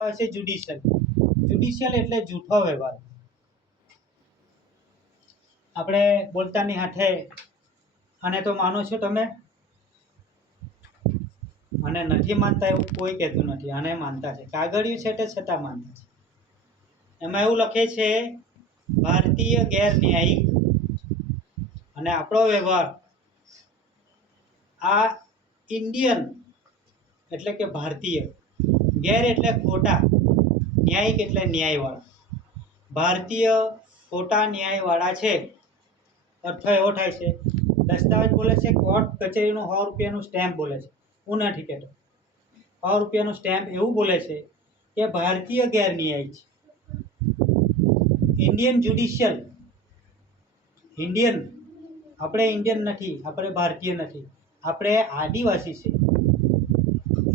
આવે છે judicial. Judicial એટલે જૂઠો વ્યવહાર. આપણે બોલતાની હાથે આને તો માનો છો તમે, અને નથી માનતા એવું કોઈ કહેતું નથી. આને માનતા છે, કાગળિયું છે તે છતાં માનતા છે. એમાં એવું લખે છે ભારતીય ગેર ન્યાયિક. અને આપણો વ્યવહાર આ ઇન્ડિયન એટલે કે ભારતીય, ગેર એટલે ખોટા, ન્યાયિક એટલે ન્યાયવાળા. ભારતીય ખોટા ન્યાયવાળા છે. અર્થ એવો થાય છે, દસ્તાવેજ બોલે છે કોર્ટ કચેરીનું 100 રૂપિયાનું સ્ટેમ્પ બોલે છે. હું નથી કહેતો. 100 રૂપિયાનું સ્ટેમ્પ એવું બોલે છે કે ભારતીય ગેર ન્યાયિક છે. ઇન્ડિયન જ્યુડિશિયલ, ઇન્ડિયન, આપણે ઇન્ડિયન નથી, આપણે ભારતીય નથી, આપણે આદિવાસી છે.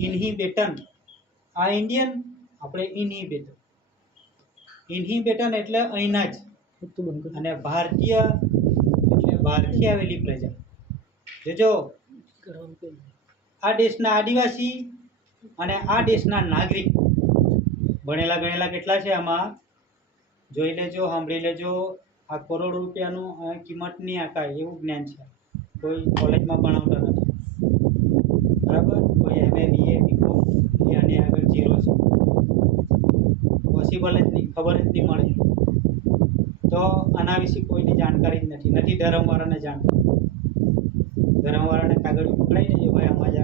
ઇન્હિબેટન, આ ઇન્ડિયન, આપણે ઇન્હિબેટન. ઇન્હિબેટન એટલે અહીંના જ, અને ભારતીય એટલે બહારથી આવેલી પ્રજા. જોજો, આ દેશના આદિવાસી અને આ દેશના નાગરિક, ભણેલા ગણેલા કેટલા છે આમાં જોઈ લેજો, સાંભળી લેજો. આ કરોડો રૂપિયાનું કિંમત નહીં આકાય એવું જ્ઞાન છે. કોઈ કોલેજમાં ભણાવતા નથી, બરાબર? કોઈ MA BA BCom આની આગળ 0 છે. પોસિબલ જ નહીં, ખબર જ નહીં મળે. તો આના વિશે કોઈની જાણકારી જ નથી. ધર્મવાળાને જાણકારી. ધર્મવાળાને કાગળ પકડાઈ દેજો, ભાઈ આમાં જ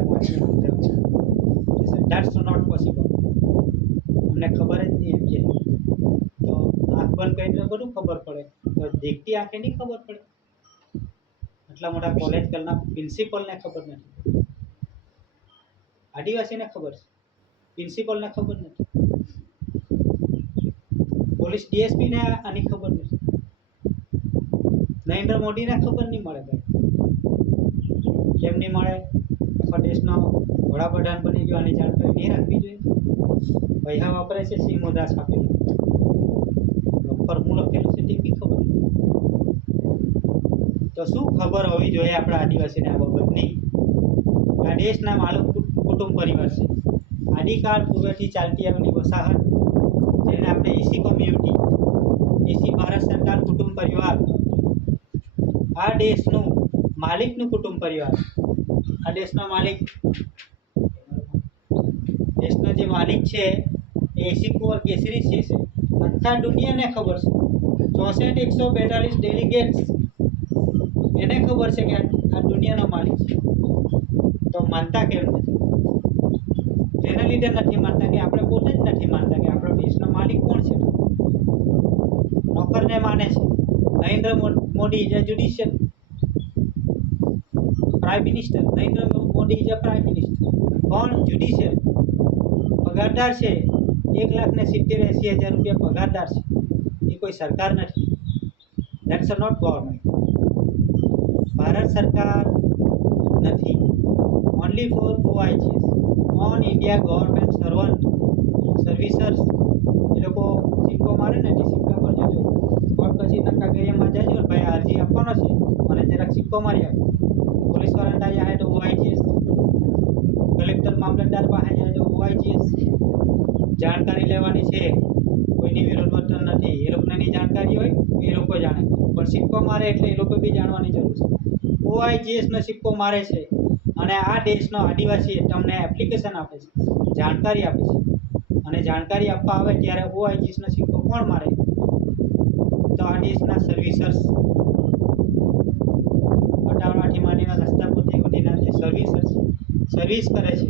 ધેટ્સ નોટ પોસિબલ. અમને ખબર જ નહીં એમ કે. તો આંખ બંધ કરીને બધું ખબર પડે, તો દેખતી આંખે નહીં ખબર પડે. આટલા મોટા કોલેજ કરના પ્રિન્સિપલને ખબર નથી, આદિવાસીને ખબર છે, પ્રિન્સિપલને ખબર નથી, પોલીસ DSP ને આની ખબર નથી, નરેન્દ્ર મોદીને ખબર નહીં મળે. ભાઈ કેમ નહીં મળે? આખા દેશનો વડાપ્રધાન બની ગયો, આની જાણકારી નહીં રાખવી જોઈએ? પૈસા વાપરે છે, સિંહ મુદ્રા છાપેલી ઉપર હું લખેલું છે તે બી ખબર નહીં. તો શું ખબર હોવી જોઈએ આપણા આદિવાસીને આ બાબતની? આ દેશના માલક કુટુંબ પરિવાર છે. આદિકાળ પૂર્વથી ચાલતી આવેલી વસાહત, જેને આપણે એસી કોમ્યુનિટી, એસી ભારત સરકાર કુટુંબ પરિવાર, આ દેશનું માલિકનું કુટુંબ પરિવાર. આ દેશનો માલિક, દેશનો જે માલિક છે એ એસી કુંવર કેસરી છે. આખા દુનિયાને ખબર છે. 64 142 ડેલિગેટ્સ, એને ખબર છે કે આ દુનિયાનો માલિક છે. તો માનતા કેમ નથી? જેના લીધે નથી માનતા કે આપણે પોતે જ નથી માનતા કે આપણો દેશનો માલિક કોણ છે. નોકરને માને છે. Narendra Modi is a judicial prime minister. Narendra Modi is a prime minister. કોણ? જ્યુડિશિયલ. પગારદાર છે. 1,70,80,000 રૂપિયા પગારદાર છે. એ કોઈ સરકાર નથી. That's not government. ભારત સરકાર નથી. Only for OIGs, on India government servant servicers. એ લોકો સિક્કો મારે ને, તે સિક્કા પર જજો, કોર્ટ કચેરીના કાગળિયામાં જજો, ભાઈ અરજી આપવાનો છે, મને જરાક સિક્કો મારી આપો. પોલીસ વાળા જાય તો OIGs, કલેક્ટર મામલતદાર પાસે જાય તો OIGs. જાણકારી લેવાની છે, કોઈની વિરોધ વર્તન નથી. એ લોકોની જાણકારી હોય એ લોકો જાણે, પણ સિક્કો મારે એટલે એ લોકો બી જાણવાની જરૂર છે. OIGsનો સિક્કો મારે છે, અને આ દેશનો આદિવાસી તમને એપ્લિકેશન આપે છે, જાણકારી આપે છે, અને જાણકારી આપવા આવે ત્યારે OIGsનો સિક્કો કોણ મારે? તો આ દેશના સર્વિસર્સ, પટાવાળાથી માંડીને રસ્તા પોતે સુધીના જે સર્વિસર્સ સર્વિસ કરે છે,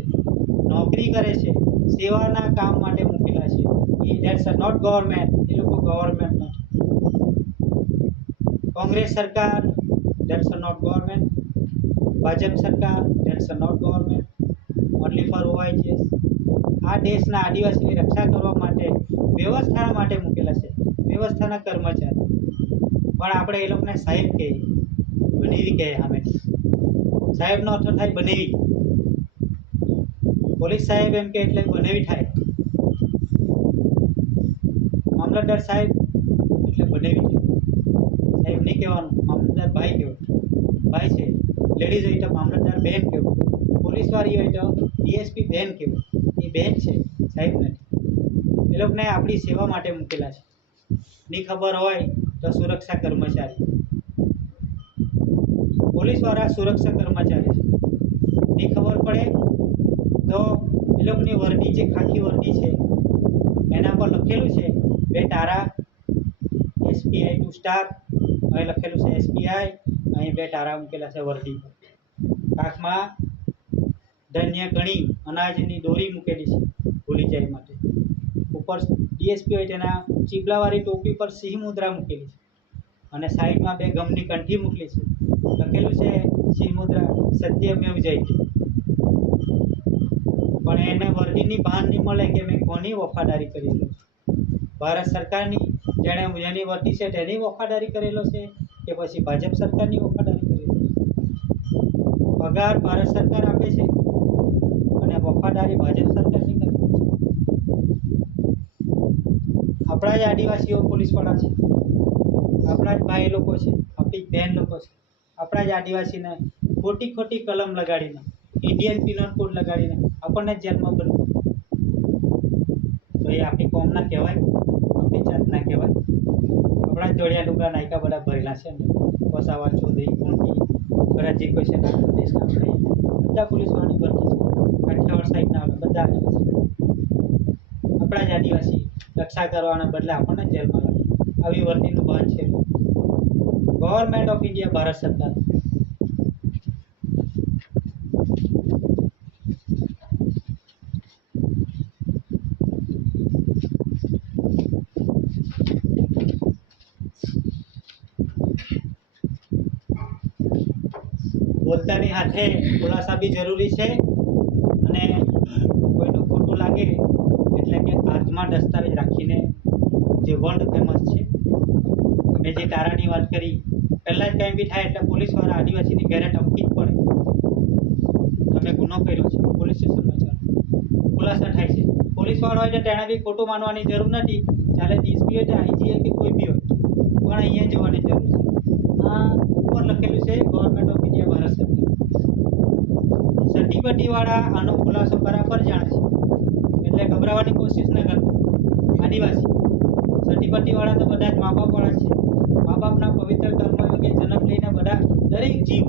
નોકરી કરે છે, સેવાના કામ માટે મૂકેલા છે. એ ધેટ્સ નોટ ગવર્મેન્ટ. એ લોકો ગવર્મેન્ટ નથી. કોંગ્રેસ સરકાર, ધેટ્સ નોટ ગવર્મેન્ટ. ભાજપ સરકાર, that's not government. Only for OIGs. આ દેશના આદિવાસીની રક્ષા કરવા માટે, વ્યવસ્થા માટે મૂકેલા છે, વ્યવસ્થાના કર્મચારી. પણ આપણે એ લોકોને સાહેબ કહીએ, બનેવી કહે. અમે સાહેબનો અર્થ થાય બનેવી. પોલીસ સાહેબ એમ કે એટલે બનેવી થાય. મામલતદાર સાહેબ એટલે બનેવી થાય. સાહેબ નહીં કહેવાનું, મામલતદાર ભાઈ કહેવાનું. ભાઈ છે. લેડીઝ હોય તો મામલતદાર બહેન કહેવું. પોલીસવાળી હોય તો DSP બહેન કહેવું. એ બહેન છે, સાહેબ નથી. લોકોને આપણી સેવા માટે મૂકેલા છે. ની ખબર હોય તો સુરક્ષા કર્મચારી, પોલીસવાળા સુરક્ષા કર્મચારી છે. ની ખબર પડે તો એ લોકોની વર્દી, જે ખાખી વર્દી છે એના પર લખેલું છે 2 તારા SPI 2 સ્ટાર, અહીં લખેલું છે SPI, અહીં 2 તારા મૂકેલા છે વર્દી પર. કાખમાં ધાન્ય ગણી અનાજની દોરી મૂકેલી છે ભૂલી જાય માટે. ઉપર DSP હોય તેના ચીબલાવાળી ટોપી પર સિંહ મુદ્રા મૂકેલી છે અને સાઈડમાં 2 ગમની કંઠી મૂકેલી છે. લખેલું છે સિંહ મુદ્રા સત્યમેવ જયતે. પણ એને વર્દીની ભાન નહીં મળે કે મેં કોની વફાદારી કરેલી છે. ભારત સરકારની જેની વર્દી છે તેની વફાદારી કરેલો છે કે પછી ભાજપ સરકારની વફાદારી કરેલો છે. પગાર ભારત સરકાર આપે છે અને વફાદારી ભાજપ સરકારની કરે. આપણા જ આદિવાસીઓ પોલીસવાળા છે, આપણા જ ભાઈ લોકો છે, આપણી જ બહેન લોકો છે. આપણા જ આદિવાસીને ખોટી ખોટી કલમ લગાડીને, ઇન્ડિયન પિનલ કોડ લગાડીને આપણને જેલમાં બંધ. તો એ આપણી કોમના કહેવાય, આપણી જાતના કહેવાય. આપણા જ જોડિયા લુગડા નાયકા બધા ભરેલા છે ને, વસાવા, ચૌધરી, કોંડી, બધા જે કોઈ છે દેશના આપણે બધા પોલીસવાળાની ભરતી છે. કાઠિયાવાડ સાઈડના બધા આદિવાસી, આપણા જ આદિવાસી રક્ષા કરવાના બદલે આપણને જેલમાં લાગે. આવી વર્દીનું ભાન છે ગવર્મેન્ટ ઓફ ઇન્ડિયા, ભારત સરકાર. બોલતાની હાથે ખુલાસા બી જરૂરી છે અને કોઈનું ખોટું લાગે એટલે કે હાથમાં દસ્તાવેજ રાખીને, જે વર્લ્ડ ફેમસ છે. મેં જે તારાની વાત કરી, પહેલાં જ કંઈ બી થાય એટલે પોલીસવાળા આદિવાસીની ઘેરે ટપકી જ પડે. તમે ગુનો કર્યો છે, પોલીસ સ્ટેશનમાં ચાલો, ખુલાસા થાય છે. પોલીસવાળો હોય તો તેણે બી ખોટું માનવાની જરૂર નથી. ચાલે ડીએસપી હોય, આઈજી હોય કે કોઈ બી હોય, પણ અહીંયા જોવાની જરૂર છે. આ ઉપર લખેલું છે ગવર્મેન્ટ ઓફ ઇન્ડિયા, ભારત સરકાર. સટીપટીવાળા આનો ખુલાસો બરાબર જાણે છે એટલે ગભરાવાની કોશિશ ન કરતા. આદિવાસી સટીપટીવાળા તો બધા જ મા બાપવાળા છે. મા બાપના પવિત્ર કર્મયોગે જન્મ લઈને બધા દરેક જીવ,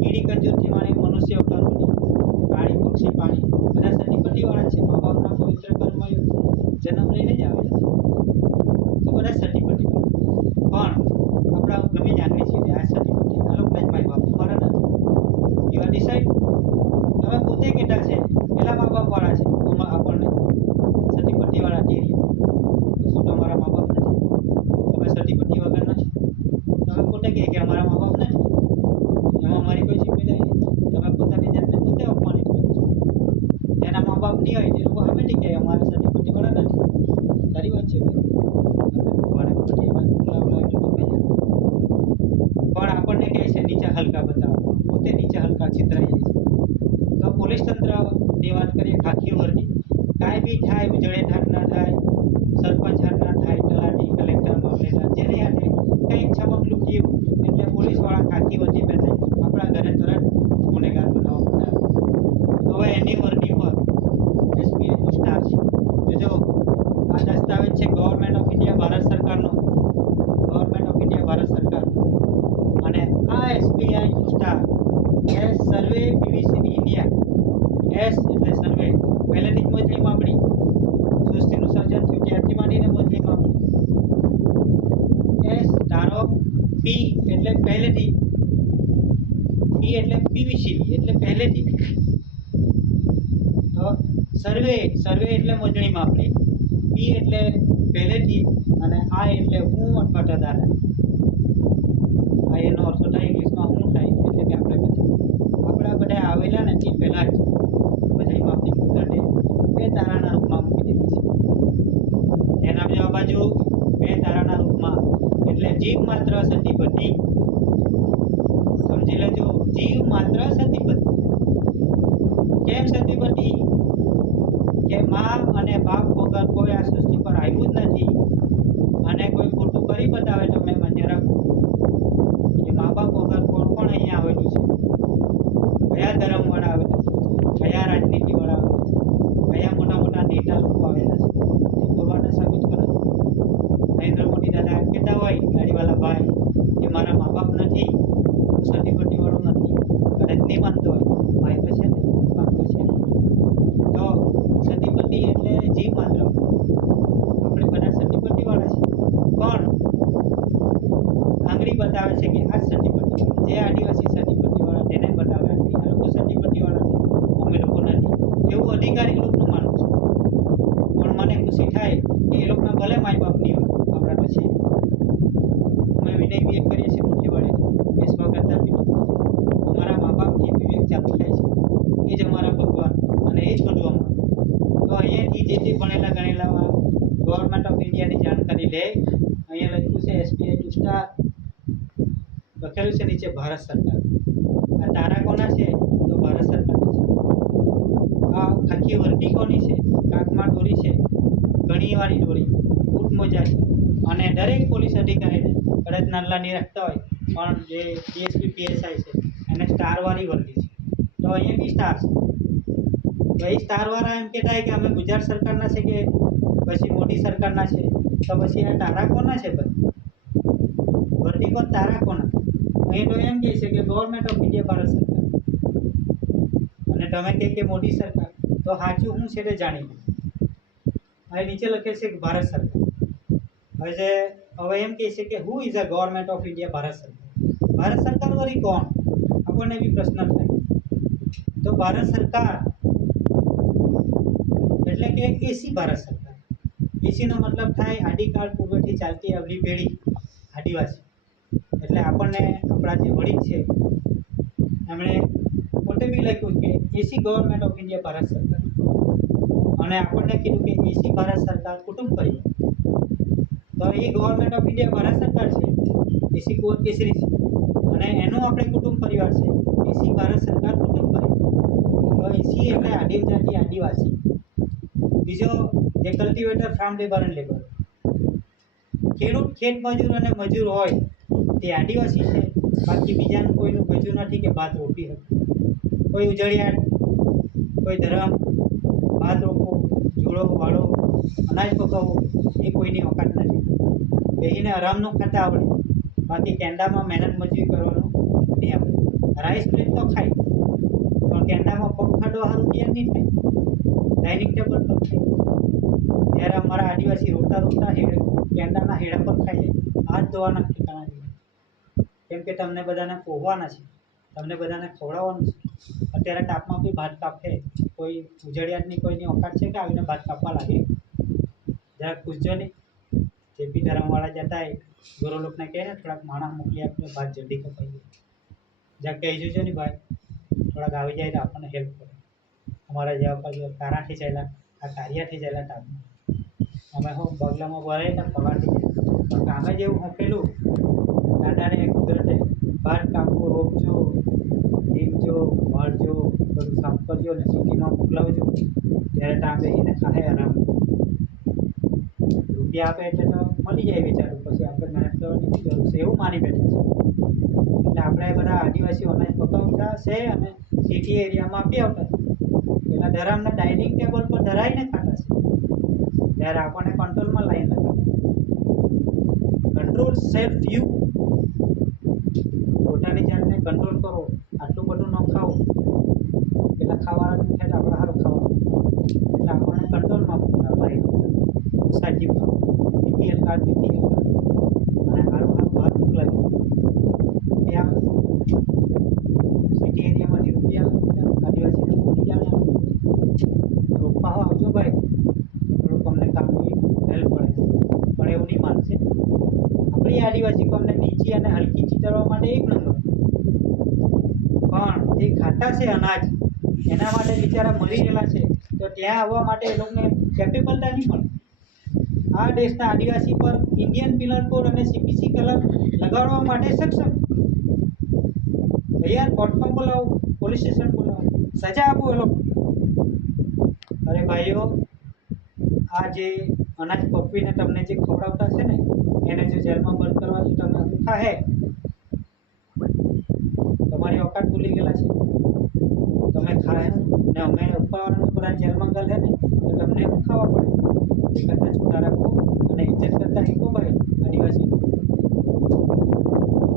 કીડી કંજૂરથી માંડી મનુષ્ય અવતાર સુધી, પ્રાણી પક્ષી પાણી, બધા સટીપટીવાળા છે. મા બાપના પવિત્ર કર્મયોગ જન્મ લઈને જ આવેલા છે, તો બધા સટીપટીવાળા. પણ આપણા ગમે જ આંગળી છે આ સટીપટી, આ લોકોના જ માય બાપ, અમારા નથી. You are decide. તમે પોતે કહેતા છે પેલા મા બાપ વાળા છે આપણને સટીપટ્ટીવાળા ટીરી, શું તમારા મા બાપ નથી? તમે સટીપટ્ટી વગરના છો? તમે પોતે કહે કે અમારા મા બાપ નથી, એમાં અમારી કોઈ જિમ્મેદારી નથી. તમે પોતાની જાતને પોતે અપમાનિત કરો છો. જેના મા બાપ નહીં હોય તે લોકો હમેથી કહે અમારા સટીપટ્ટીવાળા નથી. સારી વાત છે ભાઈ, પણ આપણને કહે છે નીચા હલકા બતાવો, પોતે નીચા હલકા છિતરાઈ જાય છે. તો પોલીસ તંત્રની વાત કરીએ, ખાખી વર્દી, કાંઈ બી થાય, ઉજળે ઠાક ના થાય, સરપંચ હાથ ના થાય, તલાટી, કલેક્ટર, મામલેદાર, જેની હાથે કંઈક ચમક લૂંટી એટલે પોલીસવાળા ખાખી વર્દી પહેરે આપણા ઘરે તરત ગુનેગાર બનાવવા માંડ્યા. હવે એની વર્દી પર SPI સ્ટાર છે. જો આ દસ્તાવેજ છે ગવર્મેન્ટ ઓફ ઇન્ડિયા, ભારત સરકારનો, ગવર્મેન્ટ ઓફ ઇન્ડિયા, ભારત સરકાર. અને આ SPI સ્ટાર એસ સર્વે PVCની ઇન્ડિયા, એસ એટલે સર્વે, પહેલેથી જ મોજણી માપણી, સૃષ્ટિનું સર્જન થયું ત્યારથી માંડીને મોજણી માપણી. એસ ધારો, પી એટલે પહેલેથી, પી એટલે PVC એટલે પહેલેથી. તો સર્વે, સર્વે એટલે મોજણી માપણી, પી એટલે પહેલેથી, અને આ એટલે હું અથવા તો દાદા. આ એનો અર્થ થાય ઇંગ્લિશમાં હું થાય એટલે કે આપણે બધા આવેલા ને એ પહેલાં જ મોજણી માપણી કુદરતે 2 તારાના રૂપમાં મૂકી દીધી છે. એના બીજા બાજુ 2 તારાના રૂપમાં એટલે જીવ માત્ર સતીપતિ. સમજી લેજો, જીવ માત્ર સતીપતિ. કેમ સતીપતિ? કે મા અને બાપ વગર કોઈ આ સૃષ્ટિ પર આવ્યું જ નથી, અને કોઈ ખોટું કરી બતાવે તો મેં માન્ય રાખું કે મા બાપ વગર કોણ પણ અહીંયા આવેલું છે, કયા ધર્મવાળા આવેલા છે, કયા રાજનીતિવાળા આવેલા છે, કયા મોટા મોટા નેતા લોકો આવેલા છે, મને ખુશી થાય કે એ લોકોના ભલે માય બાપની હોય, આપણા તો છે. અમે વિનય વિવેક કરીએ છીએ મોટી વાળે કે સ્વકર્તા પીઠ. અમારા મા બાપથી વિવેક ચાલુ થાય છે, એ જ અમારા ભગવાન અને એ જ બધું અમારું. તો અહીંયાથી જે તે ભણેલા ગણેલા ગવર્મેન્ટ ઓફ ઇન્ડિયાની જાણકારી લે. અહીંયા લખ્યું છે SBI ટુ સ્ટાર, લખેલું છે નીચે ભારત સરકાર. આ તારા કોના છે? તો ભારત સરકારની છે. આ ખાખી વર્દી કોની છે? કાકમાં દોરી છે, ઘણીવાળી દોરી, બૂટ મોજા છે. અને દરેક પોલીસ અધિકારીને કદાચ નાનલા નહીં રાખતા હોય પણ જે DSP PSI છે એને સ્ટારવાળી વર્દી છે. તો અહીંયા બી સ્ટાર છે. તો એ સ્ટારવાળા એમ કહેતા હોય કે અમે ગુજરાત સરકારના છે કે પછી મોદી સરકારના છે. તો પછી આ તારા કોના છે? બધા વર્દી પર તારા કોના? અહીં તો એમ કહે છે કે ગવર્મેન્ટ ઓફ ઇન્ડિયા ભારત સરકાર. અને તમે કે મોદી સરકાર, તો સાચું શું છે તે જાણી લો. અહીં નીચે લખે છે કે ભારત સરકાર. હવે એમ કહે છે કે who is a government of India Bharat સરકાર. ભારત સરકાર વળી કોણ? આપણને બી પ્રશ્ન થાય. તો ભારત સરકાર એટલે કે એસી ભારત સરકાર. એસીનો મતલબ થાય આદિકાળ પૂર્વથી ચાલતી આવલી પેઢી આદિવાસી. એટલે આપણને આપણા જે વડીલ છે એમણે પોતે બી લખ્યું કે એસી ગવર્મેન્ટ ઓફ ઇન્ડિયા ભારત સરકાર. અને આપણને કીધું કે એસી ભારત સરકાર કુટુંબ પરિવાર. તો એ ગવર્મેન્ટ ઓફ ઇન્ડિયા ભારત સરકાર છે, એસી કુંવર કેસરી છે. અને એનું આપણે કુટુંબ પરિવાર છે એસી ભારત સરકાર કુટુંબ પરિવાર. તો એસી એટલે આદિમ જાતિ આદિવાસી. બીજો જે cultivator, farm labour and labour. ખેડૂત, ખેત મજૂર અને મજૂર હોય તે આદિવાસી છે. બાકી બીજાનું કોઈનું ગજું નથી કે ભાત રોપી હોય. કોઈ ઉજળિયાળ, કોઈ ધરમ, ભાત રોપવો, જોડો વાળો, અનાજ પકાવવું એ કોઈની ઓકાત નથી. બેહીને આરામનું ખાતા આવડે, બાકી કેંડામાં મહેનત મજૂરી કરવાનું નહીં આવડે. રાઈસ પ્લેટ તો ખાય પણ કેંડામાં પગ ખાડો સારું તૈયાર નહીં થાય. ડાઇનિંગ ટેબલ પર ખાય. ત્યારે અમારા આદિવાસી રોતા રોતા કેંડાના હેડા પર ખાઈ જાય. હાથ ધોવાના ઠેકાણા નહીં. કેમ કે તમને બધાને પોહવાના છે, તમને બધાને ખવડાવવાનું છે. અત્યારે તાપમાં બી ભાત કાપે. કોઈ ઉજળિયાતની કોઈની ઓકાત છે કે આવીને ભાત કાપવા લાગે? જરાક પૂછજો નહીં. જે બી ધર્મવાળા જતા હોય ગુરુ લોકોને કહે ને થોડાક માણસ મોકલી આપણે ભાત જલ્દી કપાઈ જાય. જ્યાં કહી જજો ને ભાઈ, થોડાક આવી જાય તો આપણને હેલ્પ કરે. અમારા જેવા પર કારાથી ચાલ્યા, આ કાર્યાથી ચાલ્યા તાપમાં. અમે હું બગલામાં ભરાય ને પગારથી પણ કામે જેવું હોંકેલું દાદાને કુદરતે ભાત કાપવું, રોપજો, નીમજો, વાળજો, બધું સાફ કરજો ને સિટીમાં મોકલાવજો. ત્યારે ત્યાં બેસીને ખાય આરામ. રૂપિયા આપે એટલે તો મળી જાય વિચારું, પછી આપણે મહેનત કરવાની જરૂર છે એવું માની બેઠા છે. એટલે આપણે બધા આદિવાસી અનાજ પકાવતા છે અને સિટી એરિયામાં આપી આવતા છે. પેલા ધરામના ડાઇનિંગ ટેબલ પર ધરાઈને ખાતા છે. ત્યારે આપણને કંટ્રોલમાં લાઈન લગાવે. Control self you. પોતાની જાતને કંટ્રોલ કરો. આટલું બધું ન ખાઓ. પેલા ખાવાનું થાય તો આપણે સારું ખાવાનું. એટલે આપણને કંટ્રોલમાં લાઈન સાચી ખાઓ. BPL કાર્ડ, BPL કાર્ડ અને સારું સારું બહાર મોકલાવી. ત્યાં સિટી એરિયામાંથી રૂપિયા આદિવાસીને મોટી જાણે રોપવા આવજો ભાઈ, થોડુંક અમને કામની હેલ્પ પડે. પણ એવું નહીં માનશે. આપણી આદિવાસી કોમને નીચી અને હલકી ચીતરવા માટે એક નંબર, પણ જે ખાતા છે અનાજ એના માટે બિચારા મરી ગયેલા છે. તો ત્યાં આવવા માટે એ લોકોને કેપેબલતા નહીં મળે. આ દેશના આદિવાસી પર ઇન્ડિયન પિનલ કોડ અને CPC કલર લગાડવા માટે સક્ષમ. ભૈયા કોર્ટમાં બોલાવો, પોલીસ સ્ટેશન બોલાવો, સજા આપો એ લોકો. અરે ભાઈઓ, આ જે અનાજ પકવીને તમને જે ખવડાવતા છે ને એને જો જેલમાં બંધ કરવાથી તમે ઉઠા હે, તમારી ઓકાત ભૂલી ગયેલા છે. તમે ખાય ને અમે ઉપરવાળાને બધા જેલમાં ગયેલા ને તો તમને શું ખાવા પડે? એ કરતાં છૂટા રાખો અને ઇજ્જત કરતા શીખો ભાઈ આદિવાસી.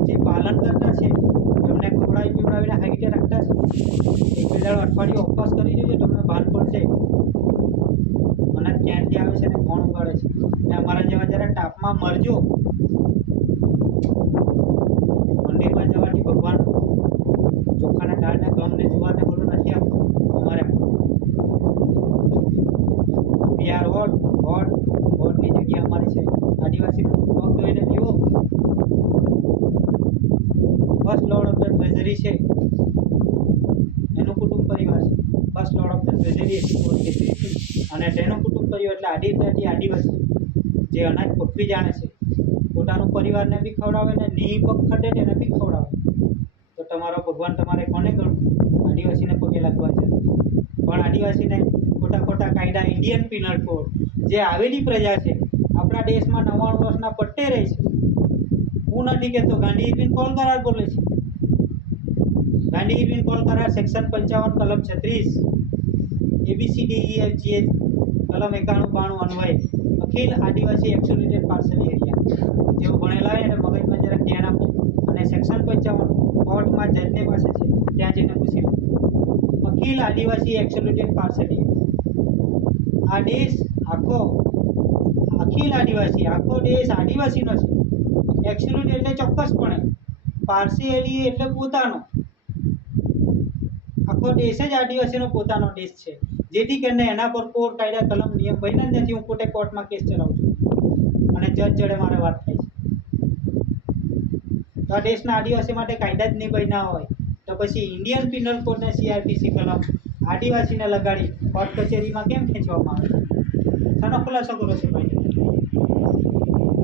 જે પાલન કરતા છે એમને ખવડાવી પીવડાવીને હાઈટે રાખતા છે. એક બે દાડો અઠવાડિયું ઉપવાસ કરી દેજો, તમને ભાન પડશે અનાજ ક્યાંથી આવે છે ને કોણ ઉગાડે છે. ને અમારા જેવા જરા તાપમાં મરજો. મંદિરમાં જવાથી ભગવાન ચોખાના દાળને ગમને જુવારને બધું નથી આપતું. અમારે વી આર ઓલ વોર્ડની જગ્યા અમારી છે. આદિવાસીનો પગ ધોઈને પીવો. First lord of the treasury છે, એનું કુટુંબ પરિવાર છે. First lord of the treasury અને તેનું કુટુંબ પરિવાર એટલે આદિવાસી જે અનાજ પકવી જાણે છે, પોતાનું પરિવારને બી ખવડાવે ને ની પગ ખટે તેને બી ખવડાવે. તો તમારો ભગવાન તમારે કોને ગણવું? આદિવાસીને પગે લાગવા છે. પણ આદિવાસીને ખોટા કાયદા, ઇન્ડિયન પિનલ કોડ જે આવેલી પ્રજા છે આપણા દેશમાં 99 વર્ષના પટ્ટે રહે છે. હું નથી કહેતો, ગાંધી ઇરવિન કોલ કરાર બોલે છે. ગાંધી ઇરવિન કોલ કરાર સેક્શન 55 કલમ 36 ABCDEFG કલમ 91-92 અન્વયે અખિલ આદિવાસી એક્સક્લુડેડ પાર્સલ એરિયા, જેઓ ભણેલા હોય એને મગજમાં જરાક ધ્યાન આપો અને સેક્શન 55 કોર્ટમાં જજને પાસે છે ત્યાં જઈને પૂછી લો. અખિલ આદિવાસી એક્સક્લુડેડ પાર્સલ એરિયા, આ દેશ આખો અખિલ આદિવાસી, આખો દેશ આદિવાસીનો છે. એક્સક્લુડ એટલે ચોક્કસપણે, પારસી એરિયા એટલે પોતાનો. આખો દેશ જ આદિવાસીનો પોતાનો દેશ છે. જેથી કરીને એના પર કોડ કાયદા કલમ નિયમ બન્યા નથી. હું પોતે કોર્ટમાં કેસ ચલાવું છું અને જજ જોડે મારે વાત થાય છે. તો આ દેશના આદિવાસી માટે કાયદા જ નહીં બન્યા હોય તો પછી ઇન્ડિયન પિનલ કોડ ને CRPC કલમ આદિવાસીને લગાડી કોર્ટ કચેરીમાં કેમ ખેંચવામાં આવે? શાનો ખુલાસો કરો છે ભાઈ?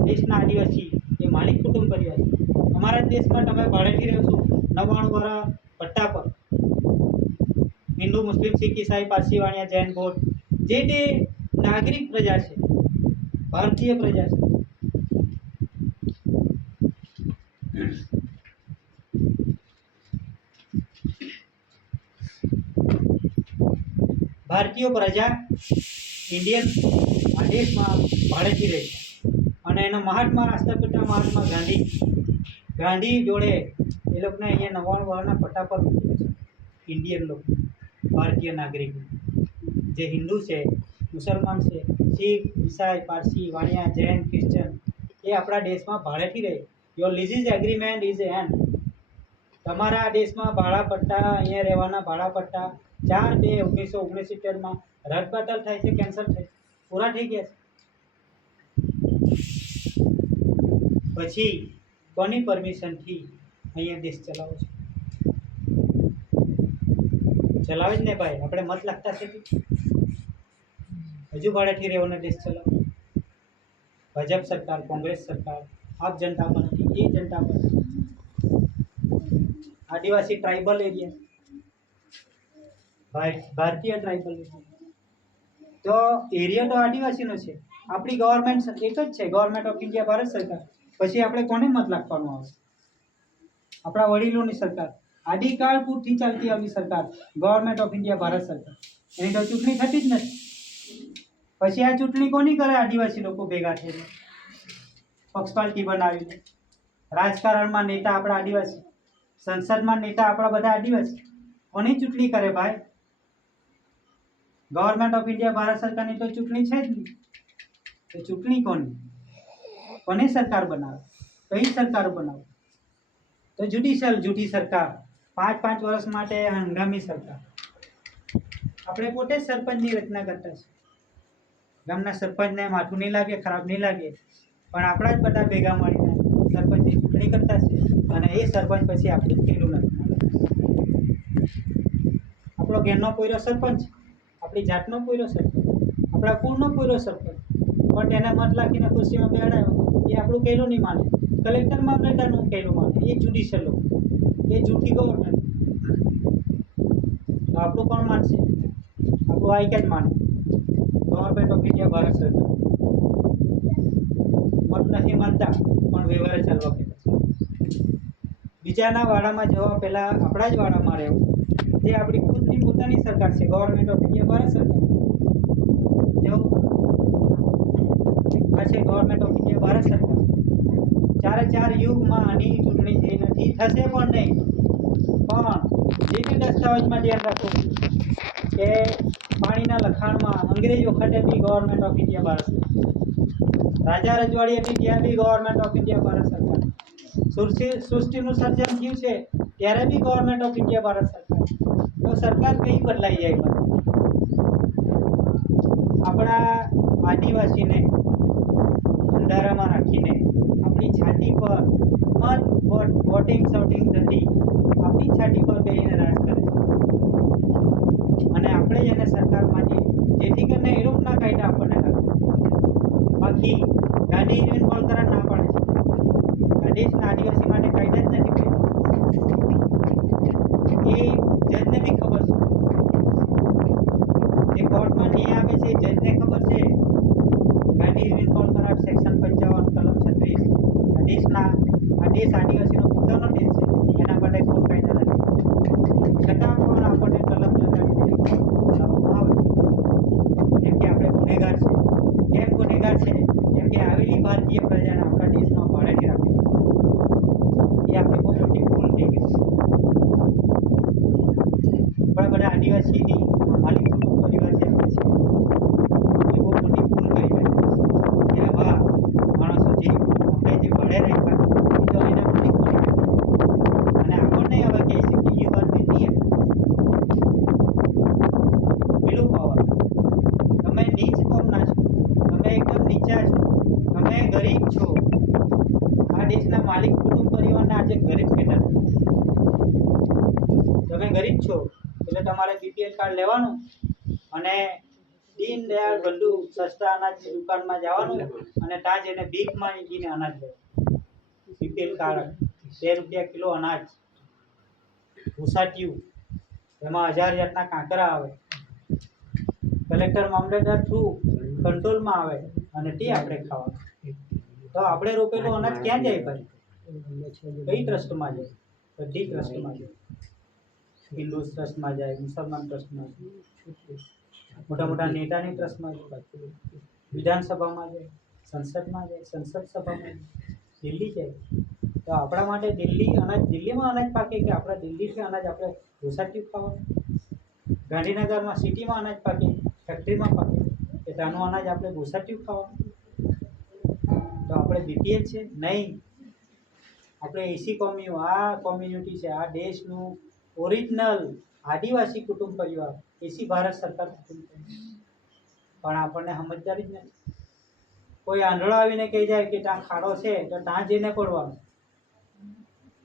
દેશના આદિવાસી એ માલિક કુટુંબ પરિવાર છે. અમારા દેશમાં તમે ભાડેથી રહો છો 99 વર્ષ પટ્ટા પર. હિન્દુ, મુસ્લિમ, શીખ, ઈસાઈ, પારસી, વાણિયા, જૈન, બૌદ્ધ જે તે નાગરિક પ્રજા છે, ભારતીય પ્રજા છે. ભારતીય પ્રજા ઇન્ડિયન આ દેશમાં ભાડેથી રહે છે અને એનો રાષ્ટ્રપિતા મહાત્મા ગાંધી જોડે એ લોકોને અહીંયા 99 વર્ષના પટ્ટા પર મૂકેલા છે. ઇન્ડિયન લોકો, ભારતીય નાગરિક જે હિન્દુ છે, મુસલમાન છે, શીખ, ઈસાઈ, પારસી, વાણિયા, જૈન, ક્રિશ્ચન એ આપણા દેશમાં ભાડેથી રહે. Your lease agreement is and. તમારા દેશમાં ભાડા પટ્ટા, અહીંયા રહેવાના ભાડા પટ્ટા 4/2/1969 રદબાતલ થાય છે, કેન્સલ થાય છે, પૂરા થઈ ગયા છે. પછી કોની પરમિશનથી અહીંયા દેશ ચલાવો છો? ચલાવે જ ને ભાઈ, આપણે મત લાગતા છે. હજુ ભાડેથી રહેવાનો દેશ ચલાવો. ભાજપ સરકાર, કોંગ્રેસ સરકાર, આપ જનતા પાર્ટી, એ જનતા પાર્ટી, આદિવાસી ટ્રાઇબલ એરિયા, ભારતીય ટ્રાઇબલ એરિયા, તો એરિયા તો આદિવાસીનો છે. આપણી ગવર્મેન્ટ એક જ છે, ગવર્મેન્ટ ઓફ ઇન્ડિયા, ભારત સરકાર. પછી આપણે કોને મત લાગવાનો આવે? આપણા વડીલોની સરકાર, આદિકાળ પૂરથી ચાલતી આવી સરકાર, ગવર્મેન્ટ ઓફ ઇન્ડિયા, ભારત સરકાર. એની તો ચૂંટણી થતી જ નથી. પછી આ ચૂંટણી કોની કરે? આદિવાસી લોકો ભેગા થઈને પક્ષપાલટી બનાવીને. રાજકારણમાં નેતા આપણા આદિવાસી, સંસદમાં નેતા આપણા બધા આદિવાસી. કોની ચૂંટણી કરે ભાઈ? ગવર્મેન્ટ ઓફ ઇન્ડિયા, ભારત સરકારની તો ચૂંટણી છે જ નહીં. તો ચૂંટણી કોની સરકાર બનાવે? કઈ સરકાર બનાવે? તો જુટી સરકાર, 5 વર્ષ માટે હંગામી સરકાર. આપણે પોતે જ સરપંચની રચના કરતા છે. ગામના સરપંચને માથું નહીં લાગે, ખરાબ નહીં લાગે, પણ આપણા જ બધા ભેગા મળીને સરપંચની ચૂંટણી કરતા છે અને એ સરપંચ પછી આપણે ખેલું નથી. આપણો ઘેરનો પોયરો સરપંચ, આપણી જાતનો પોયરો સરપંચ, આપણા કુળનો પોયરો સરપંચ, પણ તેને મત લાખીને ખુરશીમાં બેહાડાયો એ આપણું કહેલું નહીં માને. કલેક્ટર મામલેદારનું કહેલું માને. એ જ્યુડિશિયલ લોકો, એ જૂઠી ગવર્મેન્ટ. તો આપણું કોણ માનશે? આપણું આઈ જ માને, ગવર્મેન્ટ ઓફ ઇન્ડિયા, ભારત સરકાર. મત નથી માનતા પણ વ્યવહાર ચાલવા પડે છે. બીજાના વાડામાં જવા પહેલાં આપણા જ વાડામાં રહેવું, જે આપણી ખુદની પોતાની સરકાર છે, ગવર્મેન્ટ ઓફ ઇન્ડિયા, ભારત સરકાર. જો આ છે ગવર્મેન્ટ ઓફ ઇન્ડિયા, ભારત સરકાર. 4 યુગમાં આની ચૂંટણી થઈ નથી, થશે પણ નહીં. પણ જે બી દસ્તાવેજમાં ધ્યાન રાખો કે પાણીના લખાણમાં અંગ્રેજ વખતે બી ગવર્મેન્ટ ઓફ ઇન્ડિયા, ભારત સરકાર. રાજા રજવાડી હતી ત્યાં બી ગવર્મેન્ટ ઓફ ઇન્ડિયા, ભારત સરકાર. સૃષ્ટિનું સર્જન થયું છે ત્યારે બી ગવર્મેન્ટ ઓફ ઇન્ડિયા, ભારત સરકાર. તો સરકાર કઈ બદલાઈ જાય? આપણા આદિવાસીને અંધારામાં રાખીને આપણી છાતી પર મત વોટિંગ શોટિંગ નથી, આપણી છાતી પર બેસીને રાજ કરે છે અને આપણે જ એને સરકારમાં છીએ, જેથી કરીને એ લોકોના કાયદા આપણને લાગે. બાકી ગાંધી ઇરવિન કોલકરા ના પાડે છે આ દેશના આદિવાસી માટે કાયદા જ નથી કર્યા. એ જજને બી ખબર છે, જે કોર્ટમાં ન્યાય આપે છે જજને ખબર છે ગાંધી ઇરવિન કોલકરા સેક્શન 55 કલમ 36 આ દેશ આદિવાસીનો પોતાનો દેશ છે, એના માટે કોઈ કાયદા નથી. છતાં પણ આપણને કલમ લગાવીને ચલાવવામાં આવે. જેમ કે આપણે ગુનેગાર છે. કેમ ગુનેગાર છે? કેમ કે આવેલી ભારતીય પ્રજાને આપણા દેશમાં ભાડે નહીં રાખી. એ આપણી બહુ મોટી ભૂલ થઈ ગઈ છે. આપણા બધા આદિવાસીની માલિક કુટુંબ પરિવાર જે આપણે છે એ બહુ મોટી ભૂલ કરી છે કે આવા માણસો જે આપણે જે ભાડે રાખ્યા એ તો એને મોટી ભૂલ કરી. અને આપણને હવે કહે છે કે you are Indian below power. તમે નીચ કોમના છો, તમે એકદમ નીચા છો, તમે ગરીબ છો. આ દેશના માલિક કુટુંબ પરિવારને આજે ગરીબ કહેતા નથી. તમે ગરીબ છો એટલે તમારે બીપીએલ કાર્ડ લેવાનું અને દીનદયાળ બંધુ સસ્તા અનાજની દુકાનમાં જવાનું અને ત્યાં જઈને ભીખ માંગીને અનાજ લેવાનું. બીપીએલ કાર્ડ 2 રૂપિયા કિલો અનાજ ઉસાટ્યું, એમાં 1000 જાતના કાંકરા આવે, કલેક્ટર મામલતદાર થ્રુ કંટ્રોલમાં આવે અને તે આપણે ખાવાનું. તો આપણે રોપેલું અનાજ ક્યાં જાય ભાઈ? કઈ ટ્રસ્ટમાં જાય? બધી ટ્રસ્ટમાં જાય. હિન્દુ ટ્રસ્ટમાં જાય, મુસલમાન ટ્રસ્ટમાં જાય, મોટા મોટા નેતાની ટ્રસ્ટમાં જાય, વિધાનસભામાં જાય, સંસદમાં જાય, સંસદ સભામાં જાય, દિલ્હી જાય. તો આપણા માટે દિલ્હીમાં અનાજ પાકે કે આપણા દિલ્હીથી અનાજ આપણે ઘોસાટ્યું ખાવાનું? ગાંધીનગરમાં સિટીમાં અનાજ પાકે, ફેક્ટરીમાં પાકે કે ત્યાંનું અનાજ આપણે ઘોસાટ્યું ખાવાનું? તો આપણે બીપીએલ છે નહીં. આપણે એસી કોમ્યુનિટી છે. આ દેશનું ઓરિજિનલ આદિવાસી કુટુંબ પરિવાર, એસી ભારત સરકાર કુટુંબ પરિવાર. પણ આપણને સમજદારી જ નથી. કોઈ આંધળો આવીને કહી જાય કે ત્યાં ખાડો છે તો ત્યાં જઈને પડવાનું,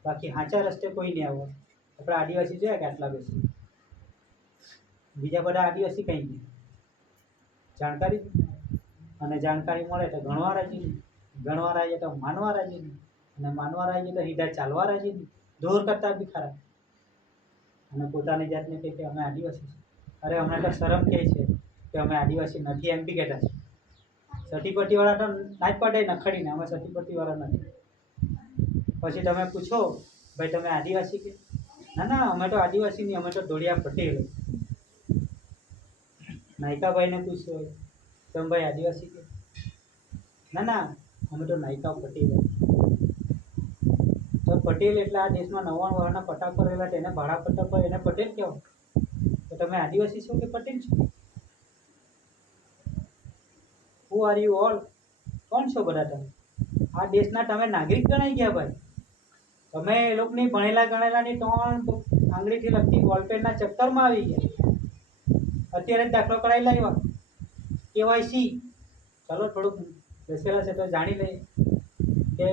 બાકી સાચા રસ્તે કોઈ નહીં આવવાનું. આપણે આદિવાસી જોયા કે આટલા બેસી, બીજા બધા આદિવાસી કંઈ નહીં. જાણકારી જ નહીં. અને જાણકારી મળે તો ગણવા રાજી નહીં, ગણવા રાજી તો માનવા રાજી નહીં, અને માનવા રાજી તો સીધા ચાલવા રાજી નહીં, દોર કરતા બી ખરા. અને પોતાની જાતને કહે કે અમે આદિવાસી છીએ. અરે અમને તો શરમ કહે છે કે અમે આદિવાસી નથી એમ બી કહેતા છે. સતીપટ્ટીવાળા તો ના જ પડે નખડીને, અમે સતીપટ્ટીવાળા નથી. પછી તમે પૂછો ભાઈ તમે આદિવાસી કે? ના અમે તો આદિવાસી નહીં, અમે તો ધોળિયા પટેલ. નાયકાભાઈને પૂછ્યો તમે ભાઈ આદિવાસી કે? ના અમે તો નાયકા પટેલ. તો પટેલ એટલે આ દેશમાં 99 વર્ષના પટ્ટા પર રહેલા તેને ભાડા પટ્ટા પર એને પટેલ કહેવાય. તો તમે આદિવાસી છો કે પટેલ છો? Who are you all? કોણ છો બધા તમે? આ દેશના તમે નાગરિક ગણાઈ ગયા ભાઈ. તમે એ લોકોની ભણેલા ગણેલાની 3 આંગળીથી લગતી બોલપેનના ચક્કરમાં આવી ગયા. અત્યારે જ દાખલો કરાવી લાવ્યા કેવાયસી. ચાલો થોડુંક બેસેલા છે તો જાણી લઈએ કે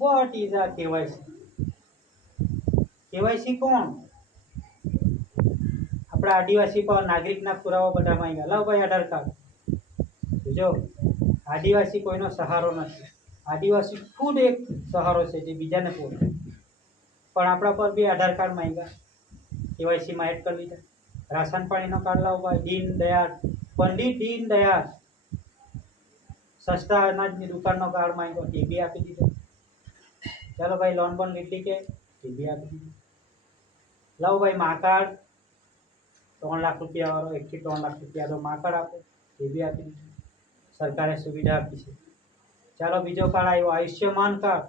વોટ ઇઝ આ કેવાયસી. કેવાયસી કોણ? આપણા આદિવાસી પર નાગરિકના પુરાવા બધા માંગ્યા. લાવ ભાઈ આધાર કાર્ડ. જો આદિવાસી કોઈનો સહારો નથી. આદિવાસી ખુદ એક સહારો છે જે બીજાને પૂરે. પણ આપણા પર બી આધાર કાર્ડ માંગ્યા, કેવાયસીમાં એડ કરી લીધા. રાશન પાણીનો કાર્ડ લાવો ભાઈ. પંડિત દીનદયાળ સસ્તા અનાજની દુકાનનો કાર્ડ માંગ્યો, તે બી આપી દીધો. ચાલો ભાઈ લોન બોન લીધી કે તે બી આપી દીધું. લાવો ભાઈ મા કાર્ડ 3 લાખ રૂપિયા વાળો, 1 થી 3 લાખ રૂપિયા તો મા કાર્ડ આપો, તે બી આપી દીધું. સરકારે સુવિધા આપી છે. ચાલો બીજો કાર્ડ આવ્યો આયુષ્યમાન કાર્ડ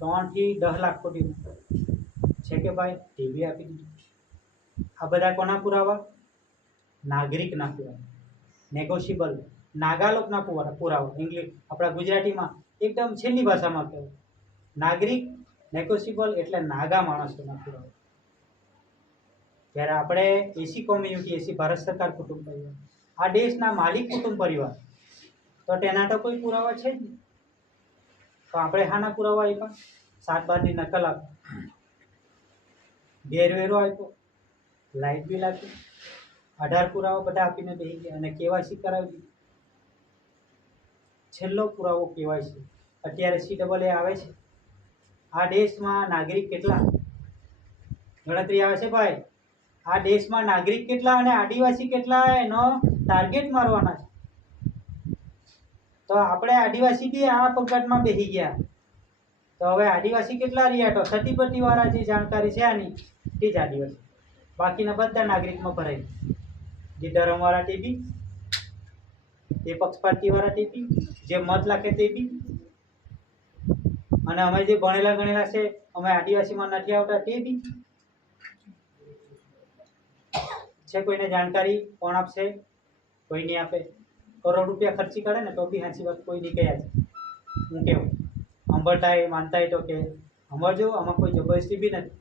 3 થી 10 લાખ સુધીનું છે કે ભાઈ, તે બી આપી દીધું. આ બધા કોના પુરાવા? નાગરિકના પુરાવા. નેગોશિયેબલ નાગાલોકના પુરાવા. ઇંગ્લિશ આપણા ગુજરાતીમાં એકદમ છેલ્લી ભાષામાં કહેવાય નાગરિક. નેગોશિયેબલ એટલે નાગા માણસોના પુરાવા. જ્યારે આપણે એસી કોમ્યુનિટી, એસી ભારત સરકાર કુટુંબ પરિવાર, આ દેશના માલિક કુટુંબ પરિવાર, તો તેના તો કોઈ પુરાવા છે જ નહીં. તો આપણે હાના પુરાવા આપ્યા? 7/12ની નકલ આપી, ગેરવેરો આપ્યો, લાઇટ બિલ આપ્યું, આધાર પુરાવા બધા આપીને બેસી ગયા અને કેવાયસી કરાવી દીધી. છેલ્લો પુરાવો કેવાયસી. અત્યારે CAA આવે છે. આ દેશમાં નાગરિક કેટલા? ગણતરી આવે છે ભાઈ. આ દેશમાં નાગરિક કેટલા અને આદિવાસી કેટલા એનો ટાર્ગેટ મારવાના છે. તો આપણે આદિવાસી બી આ પગટમાં બેસી ગયા. તો હવે આદિવાસી કેટલા રહ્યા? તો સતીપતિ વાળા જે જાણકારી છે આની તે જ આદિવાસી, બાકીના બધા નાગરિકમાં ભરાય. જે ધર્મવાળા તે બી, જે પક્ષપાતી વાળા તે બી, જે મત લાખે તે બી, અને અમે જે ભણેલા ગણેલા છે અમે આદિવાસીમાં નથી આવતા તે બી છે. કોઈને જાણકારી કોણ આપશે? કોઈ નહીં આપે. કરોડ રૂપિયા ખર્ચી કાઢે ને તો બી સાચી વાત કોઈ નહીં કહે. હું કેવું સાંભળતા એ માનતા તો કે સાંભળજો, આમાં કોઈ જબરદસ્તી બી નથી.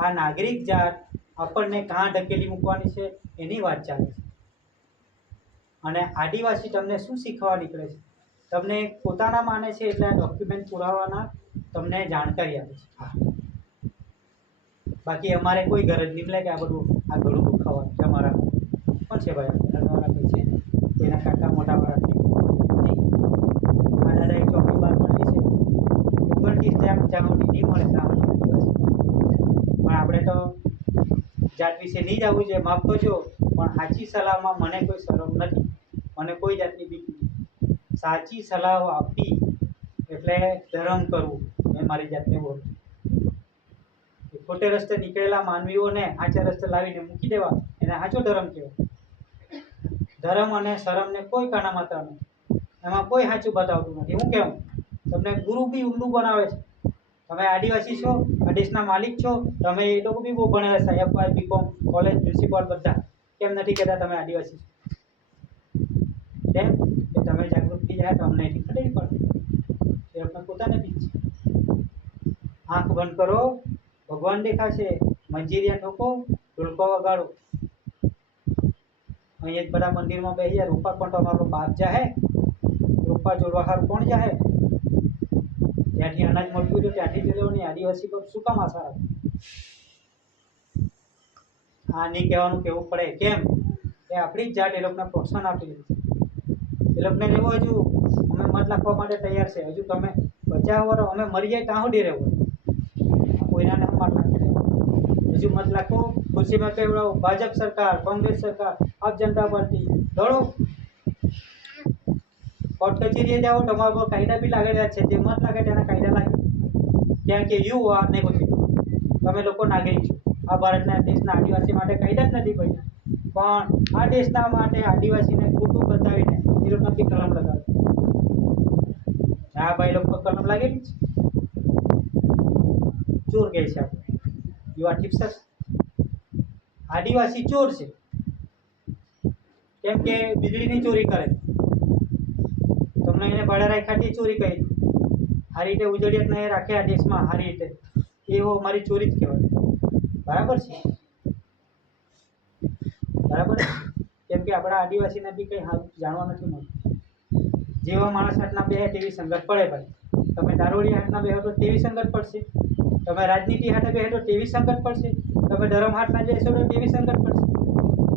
આ નાગરિક જાત આપણને કાં ઢકેલી મૂકવાની છે એની વાત ચાલે છે. અને આદિવાસી તમને શું શીખવા નીકળે છે? તમને પોતાના માને છે એટલે આ ડોક્યુમેન્ટ પુરાવાના તમને જાણકારી આપે છે. બાકી અમારે કોઈ ગરજ નહીં લાગે આ બધું આ ઘડું દુખાવાનું છે. અમારા કોણ છે ભાઈ? દાદાવાળા કોઈ છે? કોઈના કાકા મોટા વાળા નહીં. આ દાદા એક ચોકી બહાર મળેલી છે 29 જામની નહીં મળે ત્યાં આદિવાસી. પણ આપણે તો જાત વિશે નહીં જ આવવું જોઈએ, માફ કરજો, પણ સાચી સલાહમાં મને કોઈ શરમ નથી, મને કોઈ જાતની બીક નથી. સાચી સલાહ આપવી એટલે ધર્મ કરવું, મેં મારી જાતને બોલું. ખોટે રસ્તે નીકળેલા માનવીઓને સાચા રસ્તે લાવીને મૂકી દેવા એને સાચો ધર્મ કહેવાય. ધર્મ અને શરમને કોઈ કાના માત્ર નથી, એમાં કોઈ સાચું બતાવતું નથી. હું કેવું તમને ગુરુ બી ઉલ્લુ બનાવે છે. તમે આદિવાસી છો, આ દેશના માલિક છો, તમે એ લોકો બી બહુ ભણેલા છે, FY BCom કોલેજ પ્રિન્સિપાલ બધા. કેમ નથી કહેતા તમે આદિવાસી છો? કેમ કે તમે જાગૃત થઈ જાય તો અમને એની ખબર પડે. એ આપણે પોતાને બી છે. આંખ બંધ કરો, ભગવાન દેખાશે. મંજીરિયા ઠોકો, ઢોલકો વગાડો. અહીંયા જ બધા મંદિરમાં બેસી જાય. રૂપા પણ તમારો બાપ જાહે, રૂપા જોડવા હારું કોણ જાહે? ત્યાંથી અનાજ મળતું હતું ત્યાંથી જ લેવાની. આદિવાસી પર શું કામ આશા રાખે? આ નહીં કહેવાનું કહેવું પડે. કેમ કે આપણી જ જાત એ લોકોને પ્રોત્સાહન આપી દીધું. એ લોકોને રહેવું હજુ અમે મત નાખવા માટે તૈયાર છે. હજુ તમે 50 વર્ષ અમે મરી જાય ત્યાં સુધી રહેવું. કોઈના મત નાખી દે હજુ મત નાખો, ખુરશીમાં કેવડાવો. ભાજપ સરકાર, કોંગ્રેસ સરકાર, આપ જનતા પાર્ટી લડો. કોર્ટ કચેરીએ જાઓ, તમારા પર કાયદા બી લાગેલા છે. જે મત લાગે તેના કાયદા લાગે. કેમ કે યુ આર નેગોશિયેબલ. તમે લોકો નાગરિક છો. આ ભારતના દેશના આદિવાસી માટે કાયદા જ નથી ભાઈ, પણ આ દેશના માટે આદિવાસીને ખોટું બતાવીને એ લોકો બી કલમ લગાવે. હા ભાઈ, લોકો કલમ લાગેલી છે. ચોર કહે છે આપણે. You are ટિપ્સર. આદિવાસી ચોર છે. કેમ કે વીજળીની ચોરી કરે. તમને એને ભાડા રાખ્યાથી ચોરી કરી. આ રીતે ઉજળિયાતને રાખે આ દેશમાં સારી રીતે, એવો અમારી ચોરી જ કહેવાય. બરાબર છે? બરાબર. કેમ કે આપણા આદિવાસીને બી કંઈ સારું જાણવા નથી મળતું. જેવા માણસ હાથના બે તેવી સંગત પડે ભાઈ. તમે દારૂડી હાથના બેહો તો તેવી સંગત પડશે. તમે રાજનીતિ હાથે બેહો તો તેવી સંગત પડશે. તમે ધર્મ હાથના બેસો તો તેવી સંગત પડશે.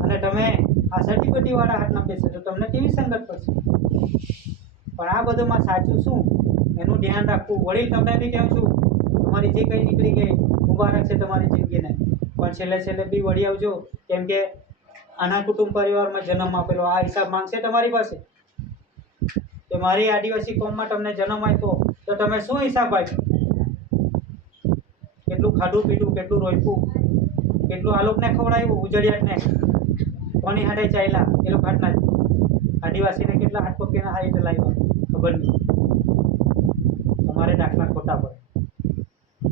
અને તમે આ સર્ટિફિકેટવાળા હાથના બેસો તો તમને તેવી સંગત પડશે. પણ આ બધુંમાં સાચું શું એનું ધ્યાન રાખવું. વડીલ તમને બી કહું છું, તમારી જે કંઈ નીકળી ગઈ મુબારક છે તમારી જિંદગીને, પણ છેલ્લે છેલ્લે બી વળી આવજો. કેમ કે આના કુટુંબ પરિવારમાં જન્મ આપેલો આ હિસાબ માંગશે તમારી પાસે કે મારી આદિવાસી કોમમાં તમને જન્મ આપ્યો તો તમે શું હિસાબ આપ્યો? કેટલું ખાધું પીધું, કેટલું રોપ્યું, કેટલું આ લોકોને ખવડાવ્યું, ઉજળિયાતને કોની હાથે ચાલ્યા એ લોકો હાથના જ. આદિવાસીને કેટલા હાથ પકડીને આ રીતે લાવ્યા ખબર નહીં. તમારે દાખલા ખોટા પડે.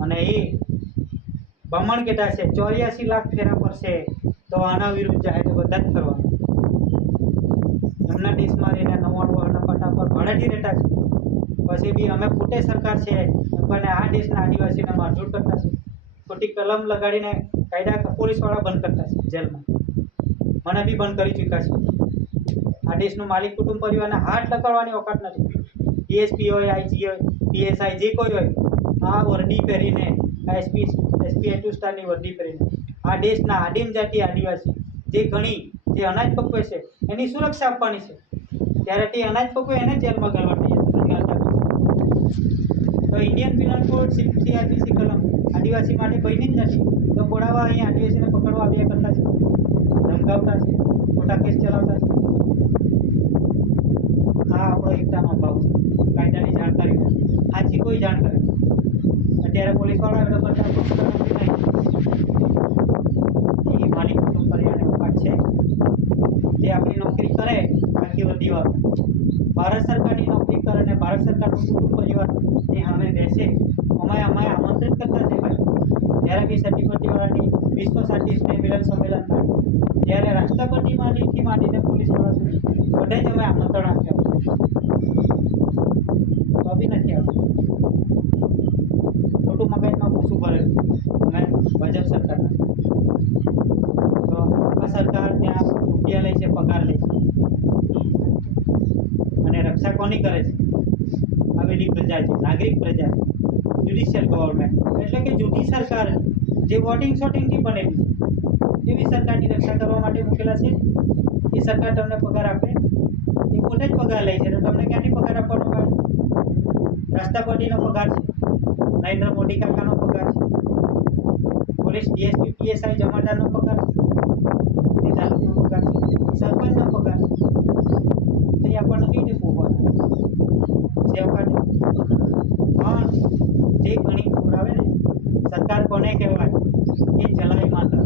અને એ બમણ કહેતા છે 84 લાખ ફેરા પડશે તો આના વિરુદ્ધ જાય તો બધા જ કરવાનું. એમના દેશમાં રહીને 99 પટ્ટા પર ભાડેથી રહેતા છે. પછી બી અમે પોતે સરકાર છે અને આ દેશના આદિવાસીને મારઝૂડ કરતા છે. ખોટી કલમ લગાડીને કાયદા પોલીસવાળા બંધ કરતા છે જેલમાં. મને બી બંધ કરી ચૂક્યા છે. આ દેશનું માલિક કુટુંબ પરિવારના હાથ લગાડવાની ઓકાત નથી. ડીએસપી હોય, આઈજી હોય, પીએસઆઈ જે કોઈ હોય, આ વર્દી પહેરીને, આ એસપી એટલું સ્ટારની વર્દી પહેરીને આ દેશના આદિમ જાતિ આદિવાસી જે અનાજ પકવે છે એની સુરક્ષા આપવાની છે. ત્યારે તે અનાજ પકવે એને જેલમાં ગાળવા તો ઇન્ડિયન પિનલ કોડ સીઆરપીસી કલમ આદિવાસી માટે ભયની જ નથી. તો બોડાવા અહીં આદિવાસીને પકડવા આવ્યા કરતા છે, ધમકાવતા છે, ખોટા કેસ ચલાવતા છે. આ આપણો એકતાનો અભાવ છે. કાયદાની જાણકારી સાચી કોઈ જાણકારી અત્યારે પોલીસવાળા એટલે બધા એ માલિક કુટુંબ પરિવારને ઓકાત છે જે આપણી નોકરી કરે આખી વર્દીવાર ભારત સરકારની નોકરી કરે અને ભારત સરકારનું કુટુંબ પરિવારની સામે બેસે. અમે આમંત્રિત કરતા છે ભાઈ. જ્યારે બી સતીપતિવાળાની વિશ્વ શાંતિ સ્નેહ મિલન સંમેલન થાય ત્યારે રાષ્ટ્રપતિમાંથી માંડીને પોલીસવાળા સુધી બધે જ અમે આમંત્રણ આપ્યા તો બી નથી આવતું. ખોટું મગજમાં ઘૂસું ભરેલું અમે ભાજપ સરકારના. તો આ સરકાર ત્યાં રૂપિયા લે છે, પગાર લે છે અને રક્ષા કોની કરે છે? આવેલી પ્રજા છે, નાગરિક પ્રજા છે, જ્યુડિશિયલ ગવર્મેન્ટ એટલે કે જૂઠી સરકાર જે વોટિંગ શોટિંગથી બનેલી છે એવી સરકારની રક્ષા કરવા માટે મૂકેલા છે. એ સરકાર તમને પગાર આપે, એ પોતે જ પગાર લે છે તો તમને ક્યાંથી પગાર આપવાનો હોય? રાષ્ટ્રપતિનો પગાર છે, નરેન્દ્ર મોદી કાકાનો પગાર છે, પોલીસ ડીએસપી પીએસઆઈ જમાદારનો પગાર છે, તાલુકનો પગાર છે, સરપંચનો પગાર છે. તે આપણને કઈ રીતે પોગવાનો છે પણ જે ઘણી ખવડાવે ને સરકાર કોને કહેવાય? એ ચલાવી માત્ર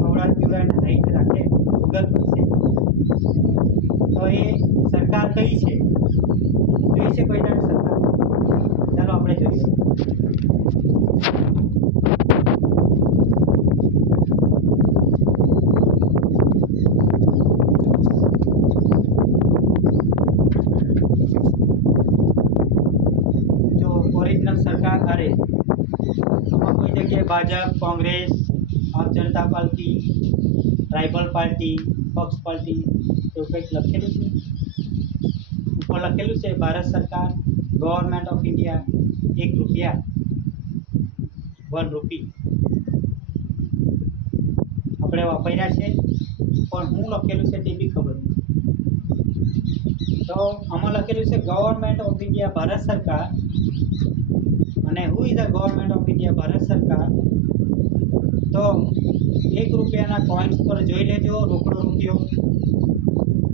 ખવડાવી પીવડાવીને હાઈટ રાખે વગર પૈસે. તો એ સરકાર કઈ છે? જોઈ છે કોઈ સરકાર? ચાલો આપણે જોઈએ. ઓરિજિનલ સરકાર અરે આમાં કોઈ જગ્યાએ ભાજપ, કોંગ્રેસ, આમ જનતા પાર્ટી, ટ્રાઇબલ પાર્ટી, પક્ષ પાર્ટી એવું કંઈક લખેલું છે? ઉપર લખેલું છે ભારત સરકાર, ગવર્મેન્ટ ઓફ ઇન્ડિયા, ₹1, ₹1 આપણે વાપર્યા છે પણ હું લખેલું છે તે બી ખબર નથી. તો આમાં લખેલું છે ગવર્મેન્ટ ઓફ ઇન્ડિયા ભારત સરકાર. અને who is the government of India Bharat સરકાર? તો ₹1ના કોઈન્સ પર જોઈ લેજો, રોકડો રૂપિયો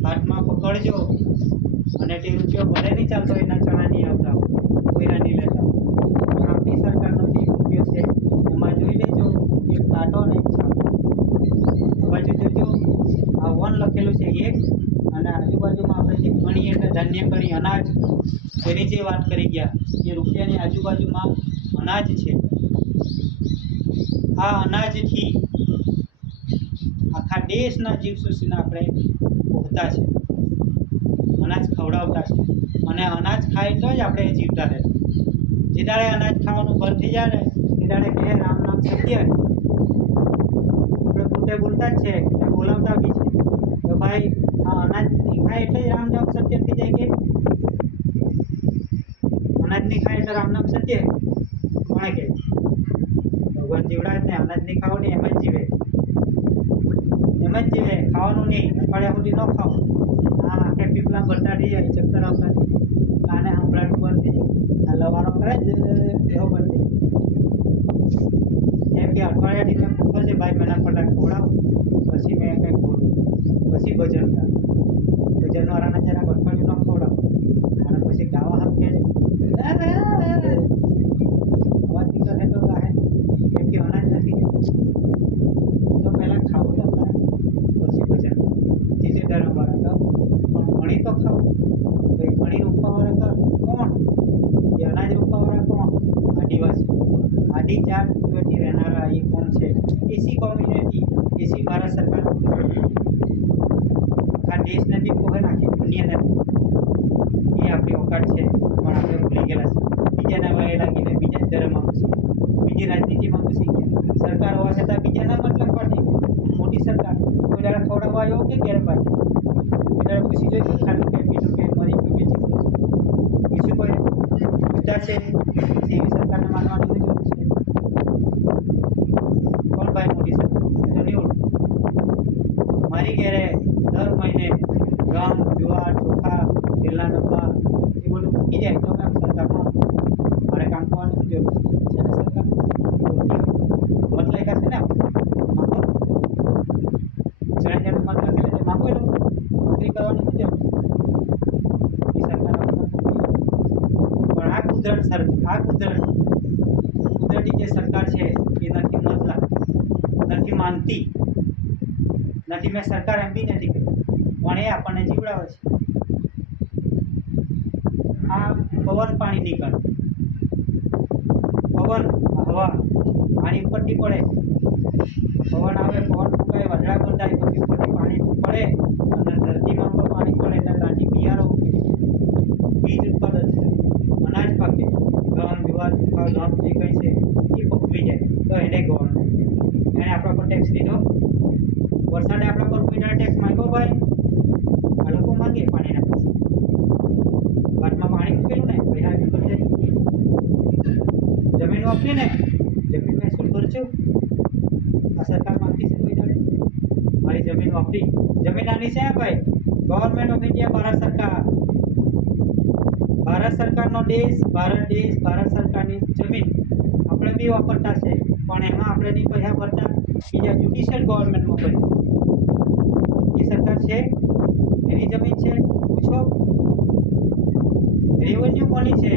હાથમાં પકડજો અને તે રૂપિયો ભલે નહીં ચાલતો એના ચણા નહીં આવતા, કોઈના નહીં લેતા. આપણી સરકારનો જે રૂપિયો છે એમાં જોઈ લેજો એક કાંટો અને એક છાપો. આ બાજુ જોજો આ 1 લખેલું છે 1 અને આજુબાજુમાં આપણે જે કણી એટલે ધાન્ય કણી અનાજ એની જે વાત કરી ગયા એ રૂપિયાની આજુબાજુમાં અનાજ છે. આ અનાજથી આખા દેશના જીવસૃષ્ટિને આપણે પોખતા છે, અનાજ ખવડાવતા છે અને અનાજ ખાય તો જ આપણે જીવતા રહે. જે દાડે અનાજ ખાવાનું બંધ થઈ જાય ને એ દાડે કહે રામ નામ સત્ય. આપણે પોતે બોલતા જ છે અને બોલાવતા બી છે તો ભાઈ આ અનાજ નહીં ખાય એટલે જ રામ નામ સત્ય થઈ જાય કે અનાજ નહીં ખાય એટલે રામ નામ સત્ય કોણે કહે? ભગવાન જીવડા જ ને અનાજ નહીં ખાવું ને એમ જ જીવે, ખાવાનું નહીં, અઠવાડિયા સુધી ન ખાવ. હા આખે પીપલા ભરતા થઈ જાય, ચક્કર આવતા થઈ જાય, કાને સાંભળાનું બંધ થઈ જાય, આ લવાનો કરે જ એવો બંધ થઈ જાય. કેમ કે અઠવાડિયાથી મેં ખબર છે ભાઈ મહેનત પટાક ખવડાવું પછી મેં કંઈક બોલું પછી ભજન ગાવ. ભજનવાળાને જરાક અઠવાડિયું ન ખવડાવું અને પછી ગાવા હાથ કહેજો અવાજ નીકળે તો ગાહે કેમ કે અનાજ નથી તો પહેલાં ખાવું તો ખરા પછી ભજન જીતે ધર્મવાળા ગાવ. પણ ઘણી તો ખાવું તો એ ઘણી રૂપાવાળા કોણ? એ અનાજ રૂપાવાળા કોણ? આદિવાસી. આદિ જાતથી રહેનારા એ કોણ છે? એસી કોમ્યુનિટી, એસી ભારત સરકાર આખા દેશ નથી પોહે નાખી દુનિયા નથી. એ આપણી ઓકાત છે પણ આપણે ભૂલી ગયેલા છે. બીજાના વાય લાગીને બીજા જ ધર્મમાં ઘૂસી ગયા, બીજી રાજનીતિમાં ઘૂસી ગયા. સરકાર હોવા છતાં બીજાના મતલબ પાડી મોટી સરકાર કોઈ દાડા ખવડાવવા આવ્યો કે ઘેર પાડી કોઈ દાડા ઘૂસી સરકાર છે એવી સરકારને માનવાની જરૂર છે. કોણ ભાઈ મોદી સરકાર? એ તો નિવડ. મારી ઘેરે દર મહિને ઘઉં, જુવાર, ચોખા, તેલના ડબ્બા એ બધું મૂકી જાય તો મેં સરકારમાં મારે કામ કરવાની જરૂર છે ને સરકાર મત લાગ્યા છે ને માંગો જેણે મત લખેલા છે માંગો એ લોકો નોકરી કરવાની જરૂર એ સરકાર આપણને પણ આ કુદરતી જે સરકાર છે એ નથી મતલબ નથી માનતી નથી. મેં સરકાર એમ બી નથી કરી પણ એ આપણને જીવડાવે છે. આ પવન પાણી નીકળે, પવન હવા પાણી ઉપરથી પડે, પવન આવે, પવન ફૂંકાય, વાદળા બંધાય, પછી ઉપરથી પાણી પડે અને ધરતીમાં ઉપર પાણી પડે એટલે ત્યાંથી બિયારો બીજ ઉત્પાદન અનાજ પાકે, ઘઉં, જુવાર, ચોખા, ઘઉં જે કંઈ છે એ પકવી જાય તો એને ગવર્મેન્ટ એને આપણા પર ટેક્સ લીધો. વરસાદે આપણા પર કોઈ ટેક્સ માંગ્યો ભાઈ? આ લોકો માંગે પાણીના પૈસા. વાટમાં પાણી મૂકેલું ને પૈસા કરી જાય. જમીન વાપરી ને જમીન મહેસૂલ ભરજો. આ સરકાર માંગતી છે કોઈ જાણે મારી જમીન વાપરી. જમીન આની છે ભાઈ ગવર્મેન્ટ ઓફ ઇન્ડિયા, ભારત સરકાર. ભારત સરકારનો દેશ, ભારત સરકારની જમીન આપણે બી વાપરતા છે પણ એમાં આપણે નહીં પૈસા ભરતા, બીજા જ્યુડિશિયલ ગવર્મેન્ટમાં ભરીએ. એ સરકાર છે એની જમીન છે પૂછો. રેવન્યુ કોની છે?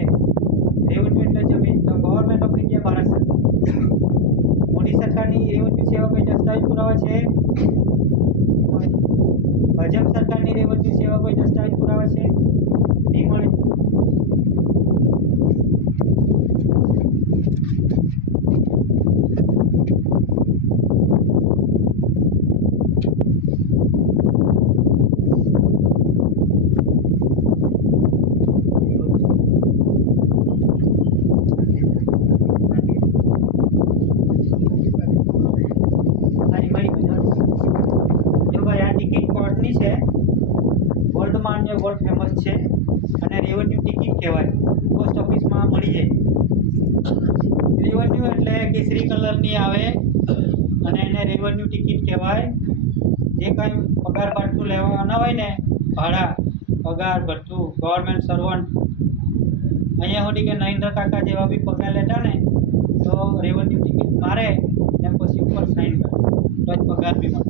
રેવન્યુ એટલે જમીન. તો ગવર્મેન્ટ ઓફ ઇન્ડિયા, ભારત સરકાર. મોદી સરકારની રેવન્યુ સેવા કોઈ દસ્તાવેજ પુરાવા છે? ભાજપ સરકારની રેવન્યુ સેવા કોઈ દસ્તાવેજ પુરાવા છે? નહીં મળે. છે વર્લ્ડમાં જે વર્લ્ડ ફેમસ છે અને રેવન્યુ ટિકિટ કહેવાય. પોસ્ટ ઓફિસમાં મળી જાય. રેવન્યુ એટલે કેસરી કલરની આવે અને એને રેવન્યુ ટિકિટ કહેવાય. જે કંઈ પગાર ભથ્થું લેવાના હોય ને, ભાડા પગાર ભથ્થું, ગવર્મેન્ટ સર્વન્ટ અહીંયા સુધી કે નરેન્દ્ર કાકા જેવા બી પગાર લેતા ને તો રેવન્યુ ટિકિટ મારે ને પછી ઉપર સાઇન કરે તો જ પગાર બી મળે.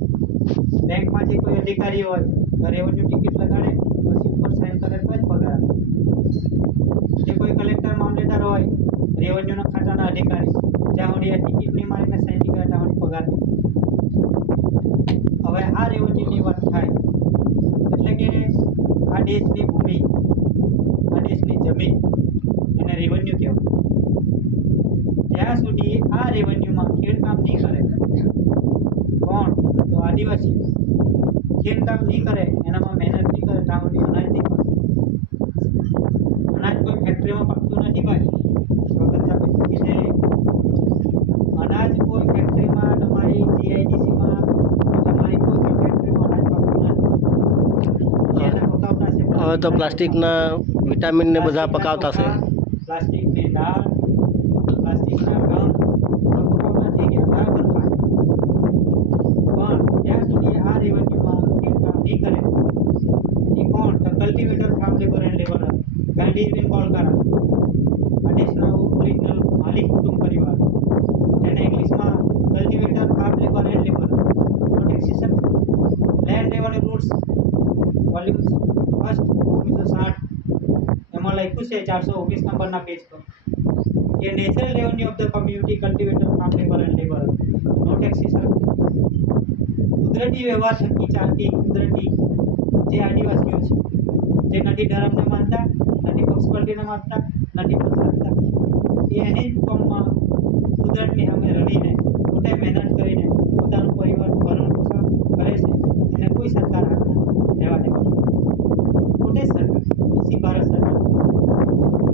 બેંકમાં જે કોઈ અધિકારી હોય તો રેવન્યુ ટિકિટ લગાડે પછી ઉપર સાઇન કરે તો જ પગાર. જે કોઈ કલેક્ટર મામલેદાર હોય, રેવન્યુના ખાતાના અધિકારી, જ્યાં સુધી આ ટિકિટ નહીં મારીને સાઇન નહીં કરે ત્યાં સુધી પગાર નહીં. હવે આ રેવન્યુની વાત થાય એટલે કે આ દેશની ભૂમિ, આ દેશની જમીન એને રેવન્યુ કહેવાય. જ્યાં સુધી આ રેવન્યુમાં ખેડકામ નહીં કરે, કોણ? તો આદિવાસી. ખેડકામ નહીં કરે, એનામાં મહેનત નહીં કરે ત્યાં સુધી અનાજ નહીં પાકે. અનાજ કોઈ ફેક્ટરીમાં પાકતું નથી ભાઈ. અનાજ કોઈ ફેક્ટરીમાં, તમારી જીઆઈડીસીમાં, તમારી કોઈ બી ફેક્ટરીમાં અનાજ પાકતું નથી. એના પકાવતા છે હવે તો પ્લાસ્ટિકના વિટામિન ને બધા પકાવતા છે. પ્લાસ્ટિકની દાળ, પ્લાસ્ટિકના ઘઉં પકાવતા થઈ ગયા બરાબર. પણ જ્યાં સુધી આ રેવન્યુમાં ખેડકામ નહીં કરે એ કોણ? તો cultivator, farm labour and labour ગાંધીજીને કોલ કરા. આ દેશના ઓરિજિનલ માલિક કુટુંબ પરિવાર, જેને ઇંગ્લિશમાં cultivator, farm labour and labour no taxation land revenue rules volume 1 1960 એમાં લખ્યું છે 419 નંબરના પેજ પર કે natural revenue of the community cultivator, farm labour and labour no taxation. કુદરતી વ્યવહાર થકી ચાલતી કુદરતી જે આદિવાસીઓ છે, જે નથી ધર્મને માનતા, નથી પક્ષપલટીને માનતા, નથી મત રાખતા, એ એની જ ફોર્મમાં કુદરતની સામે રડીને પોતે મહેનત કરીને પોતાનું પરિવારનું ભરણ પોષણ કરે છે. એને કોઈ સરકાર લેવા દેવા પોતે જ સરકાર, બીજી ભારત સરકાર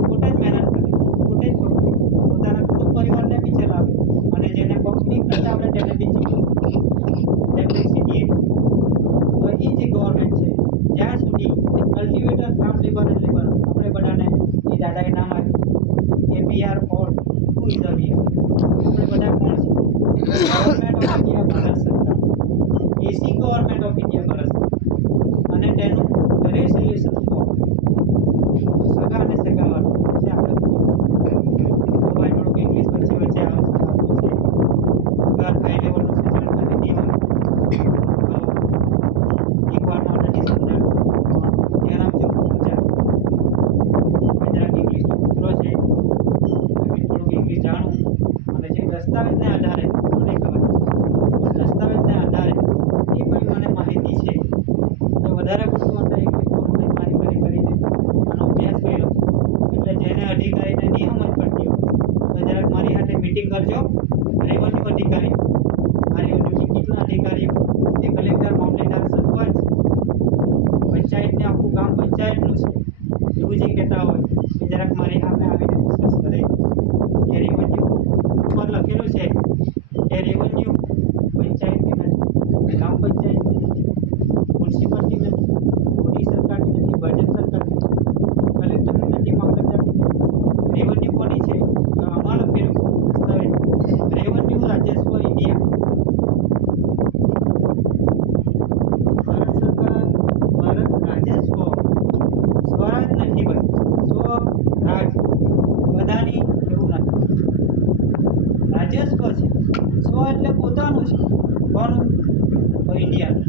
પોતે જ મહેનત કરે, પોતે જ પકવે, પોતાના કુટુંબ પરિવારને બી ચલાવે અને જેને પગ નહીં કરતા આપણે તેને બી જીવે. તો એ જે ગવર્મેન્ટ છે જ્યાં સુધી cultivator, farm labour and labour આપણે બધાને એ દાદાએ નામ આપ્યું પંચાયતનું છે એવું જે કહેતા હોય કે જરાક મારી સામે આવીને ડિસ્કસ કરે કે રેવન્યુ ઉપર લખેલું છે કે રેવન્યુ પંચાયતની નથી, ગ્રામ પંચાયતની નથી, મ્યુનિસિપાલિટી નથી, મોદી સરકારની નથી, ભાજપ સરકારની નથી, કલેક્ટરની નથી, મામલતદારની નથી. રેવન્યુ કોની છે તો આમાં લખેલું છે દસ્તાવેજ રેવન્યુ રાજસ્વ ઇન્ડિયા. ભારત સરકાર ભારત રાજસ્વ સ્વરાજ નથી ભાઈ, સ્વરાજ બધાની એવું નથી. રાજસ્વ છે, સ્વ એટલે પોતાનું છે. કોનું? તો India,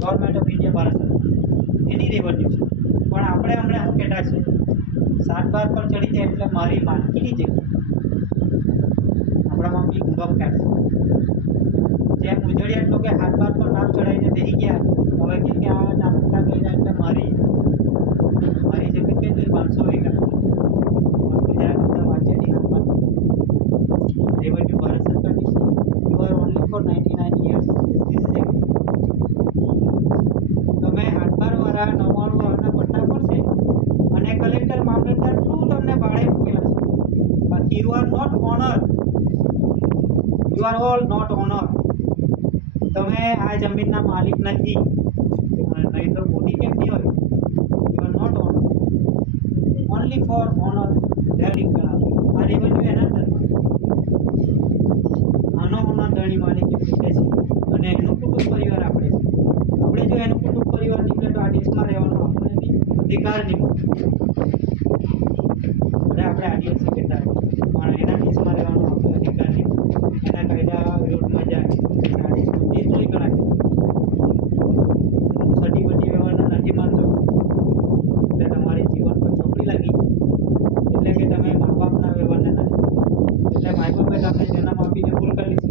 government of India, Bharat સરકાર એની રેવન્યુ છે. પણ આપણે હમણાં શું કહેતા છે 7/12 પર ચડી જાય એટલે મારી માલકીની જગ્યા આપણામાં બી ગમ કાઢે. જેમ ઉજળિયા લોકો 7/12 પર નામ ચડાવીને બેસી ગયા, હવે કે આ નામતા કર્યા એટલે મારી જમીન કેટલી 500 વીઘા. ગુજરાત અંદર વાંચેલી હાથમાં રેવન્યુ ભારત સરકારની છે. You are only for 99 years. તમે 7/12 વાળા 99 વાળાના પટ્ટા પર છે અને કલેક્ટર મામલતદાર થ્રુ તમને ભાડે મૂકેલા છે. બાકી you are not owner, you are all not owner. તમે આ જમીનના માલિક નથી. નરેન્દ્ર મોદી કેમ નહીં હોય? You are not owner, only for owner ધણી કરાવે. આ રેવન્યુ એના અંદરમાં આનો ઓનર ધણી માલિક એમ કહે છે અને એનું કુટુંબ પરિવાર આપણે છે. આપણે જો એનું કુટુંબ પરિવાર નીકળે તો આ દેશમાં રહેવાનો આપણને બી અધિકાર નહીં મળે. ભલે આપણે આદિવાસી કહેતા પણ એના દેશમાં રહેવાનો આપણો અધિકાર નહીં મળે. એના કાયદા વિરોધમાં જાય આ દેશનો દેશદ્રોહી ગણાય. હું સટી બટી વ્યવહારના નથી માનતો એટલે તમારી જીવન પર ચોપડી લાગી એટલે કે તમે મા બાપના વ્યવહારને નથી એટલે મા બાપે તમને જન્મ આપીને ભૂલ કરી છે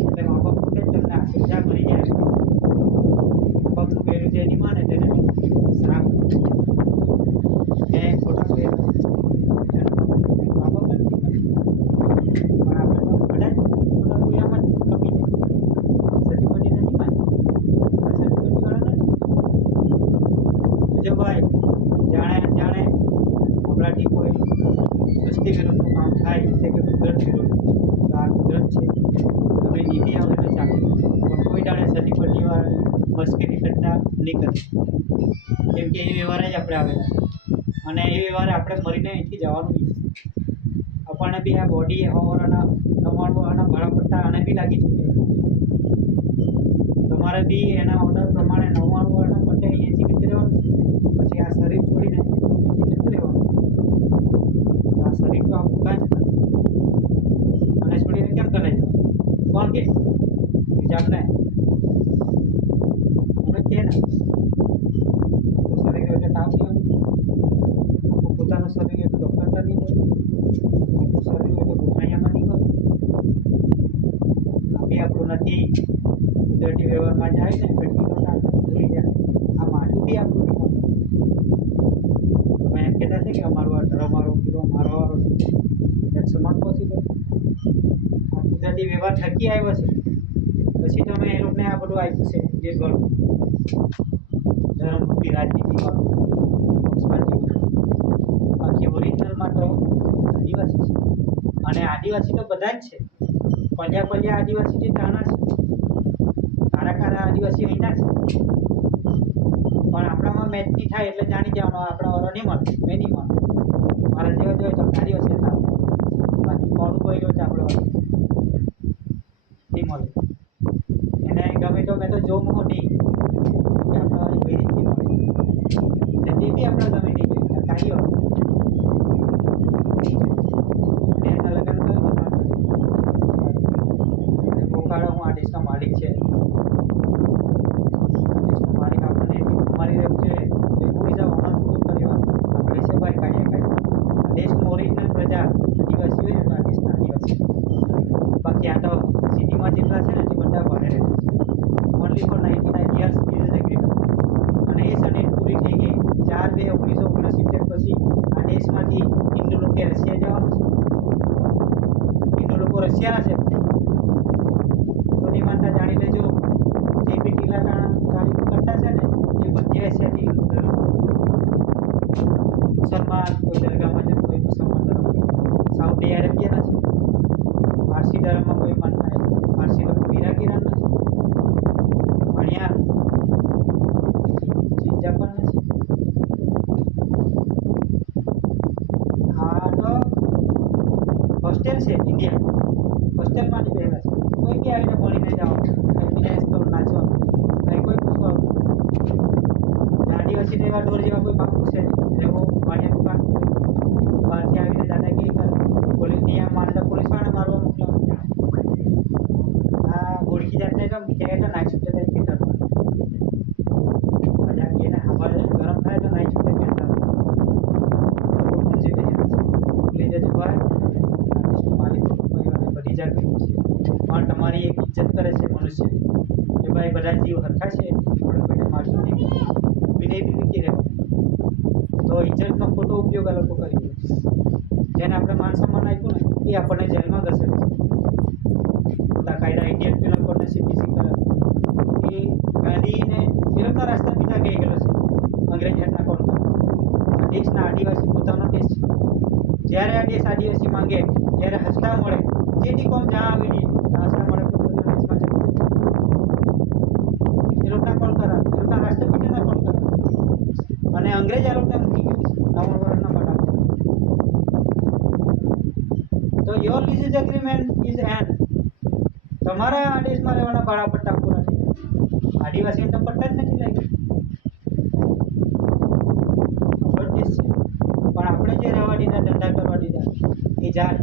એટલે મા બાપ પોતે જ તમને આ સજા મળી જાય. મા બાપનું પહેલું જે નહીં માને તેને શ્રાપ એ ખોટા પહેર મા બાપ જ નહીં કરે. પણ આપણે તો બધા જ ખોટા કોઈનામાં જ કપી જાય. સતી બટીને નહીં માનતી, સતી બટીવાળા નથી. જો ભાઈ જાણે અજાણે આપણાથી કોઈ સૃષ્ટિ વિરોધનું કામ થાય એટલે કે કુદરત વિરોધ, તો આ કુદરત છે. તમે નીતિ આવે તો ચાલે પણ કોઈ દાડે સતી બટીવાળાની મસ્કરી કરતા નહીં કરે. કેમ કે એ વ્યવહાર જ આપણે આવેલા છે અને એ વ્યવહારે આપણે મરીને અહીંથી જવાનું બી છે. આપણને બી આ બોડી 100 વર્ષના 99 વર્ષના ભાડા પટ્ટા આને બી લાગી ચૂકેલા છે. તમારે બી એના ઓર્ડર પ્રમાણે 99 વર્ષના પટ્ટે અહીંયા જીવિત રહેવાનું છે. પછી આ શરીર છોડીને અહીંથી જતું રહેવાનું. આ શરીર તો આપણું કાંઈ જ કરે અને છોડીને કેમ કરે છે? કોણ કે બીજાને અમે કે ને શરીર એટલે તાવ નહીં આવતું. આપણું પોતાનું શરીર એટલે ડૉક્ટર તો નહીં જાય. આપણું શરીર એટલે ગુફાયામાં નહીં હોતું. આ બી આપણું નથી. કુદરતી વ્યવહારમાં જાય ને ઘટી લોટા ભૂલી જાય. આ માથું બી આપણું નહીં હોતું. તમે એમ કહેતા છે કે અમારું આ ધર્મારો કિલો મારવાવાળો છે. That's not possible. આ કુદરતી વ્યવહાર થકી આવ્યો છે. પછી તમે એ લોકોને આ બધું આપ્યું છે જે ઘણું ધર્મરૂપી રાજનીતિવાળું પક્ષપાતી. બાકી ઓરિજિનલમાં તો આદિવાસી છે અને આદિવાસી તો બધા જ છે. પલ્યા પલ્યા આદિવાસી જે તાણા છે, કારા કારા આદિવાસી અહીંના છે. પણ આપણામાં મેચ નહીં થાય એટલે જાણી જવાનો આપણા વાળો નહીં મળે, મેં નહીં મળે. મારા જેવા જોઈએ તો આદિવાસી એટલે બાકી કોનું પહેર્યો છે આપણો વાળો નહીં મળે. એને ગમે તો મેં તો જોઉં નહીં કે આપણા વાળી કઈ રીતની મળે એટલે તે બી આપણા ગમે નહીં જોઈએ કાર્યો અને એના લગ્ન કર્યું અને બોકાળો હું આ દેશનો માલિક છે. દેશનો માલિક આપણને એટલી મારી રહ્યું છે કે કોઈ જાવ ઓનર પૂરું કર્યો આપણે છે ભાઈ કાર્ય કર્યું. આ દેશનું ઓરિજિનલ પ્રજા આદિવાસી હોય ને તો આ દેશના આદિવાસી. બાકી આ તો સિટીમાં જેટલા છે ને તે બધા ભાડે રહે છે. Only for 99 years lease agreement અને એ સને પૂરી થઈ ગઈ 4/2/1969 પછી આ દેશમાંથી હિન્દુ લોકો રશિયા જવાનું છે. હિન્દુ લોકો રશિયા છે. કોની માનતા જાણી લેજો. જે બી ટીલા તાળી કરતા છે ને એ બધે રશિયાથી મુસલમાન કોઈ દરગાહમાં જાય, કોઈ મુસલમાન ધર્મ, સાઉદી અરેબિયાના છે. પારસી ધર્મમાં કોઈ માનતા પારસી લોકો ઈરાકીરાના છે. ભણ્યા ચીન જાપાનના છે. હા તો હોસ્ટેલ છે ઇન્ડિયા, હોસ્ટેલમાંથી પહેલા છે. કોઈ બી આવીને ભણીને જાઓ, એમ્બિલન્સ તો નાચવાનું કંઈ કોઈ પૂછવાનું. આદિવાસીને એવા ઢોર જેવા કોઈ બાપ પૂછે નહીં. એવો ભણ્યા દુકાન બહારથી આવીને દાદાગીરી કરે, પોલીસ નિયમ માને તો પોલીસવાળાને મારવા મોકલાવે. આ ઓળખી જાતને તો ક્યાંય તો નાઈ છૂટે થાય ખેતરમાં. મજા એને હવા ગરમ થાય તો નાઈ છૂટે ખેતરમાં. લઈ જજો ભાઈ, માલિક પરિવારને બધી જાગૃતિ છે, પણ તમારી એક ઇજ્જત કરે છે મનુષ્ય કે ભાઈ બધા જીવ હરખા છે, આપણે કોઈને મારશું નહીં, વિનય બી વીકી રહેવાનું. તો ઇજ્જતનો ખોટો ઉપયોગ આ લોકો કરી દે. જેને આપણે માન સન્માન આપ્યું ને એ આપણને જેલમાં ઘસેડે છે. ખોટા કાયદા ઇન્ડિયન પેનલ કોડને સીપીસી કરે એ ગાંધીને એ લોકોના રાસ્તા પીછા કહી ગયેલો છે અંગ્રેજ હેઠના કોડમાં. આ દેશના આદિવાસી પોતાનો દેશ છે. જ્યારે આ દેશ આદિવાસી માંગે ત્યારે હસતા મળે, જેથી કોમ જ્યાં આવી નહીં હસતા મળે પોતાના દેશમાં જતું એ લોકોના કોલ કરા, એ લોકોના રાષ્ટ્રપતિના કોલ કરા. અને અંગ્રેજ આ લોકોને મૂકી ગયું છે 9 વર્ષના બડા. તો your lease agreement is and. તમારા આ દેશમાં રહેવાના ભાડા પટ્ટા પૂરા થઈ ગયા. આદિવાસીને તો પટ્ટા જ નથી લાગ્યા. દેશ છે પણ આપણે જે રહેવા દીધા, ધંધા કરવા દીધા, એ જાત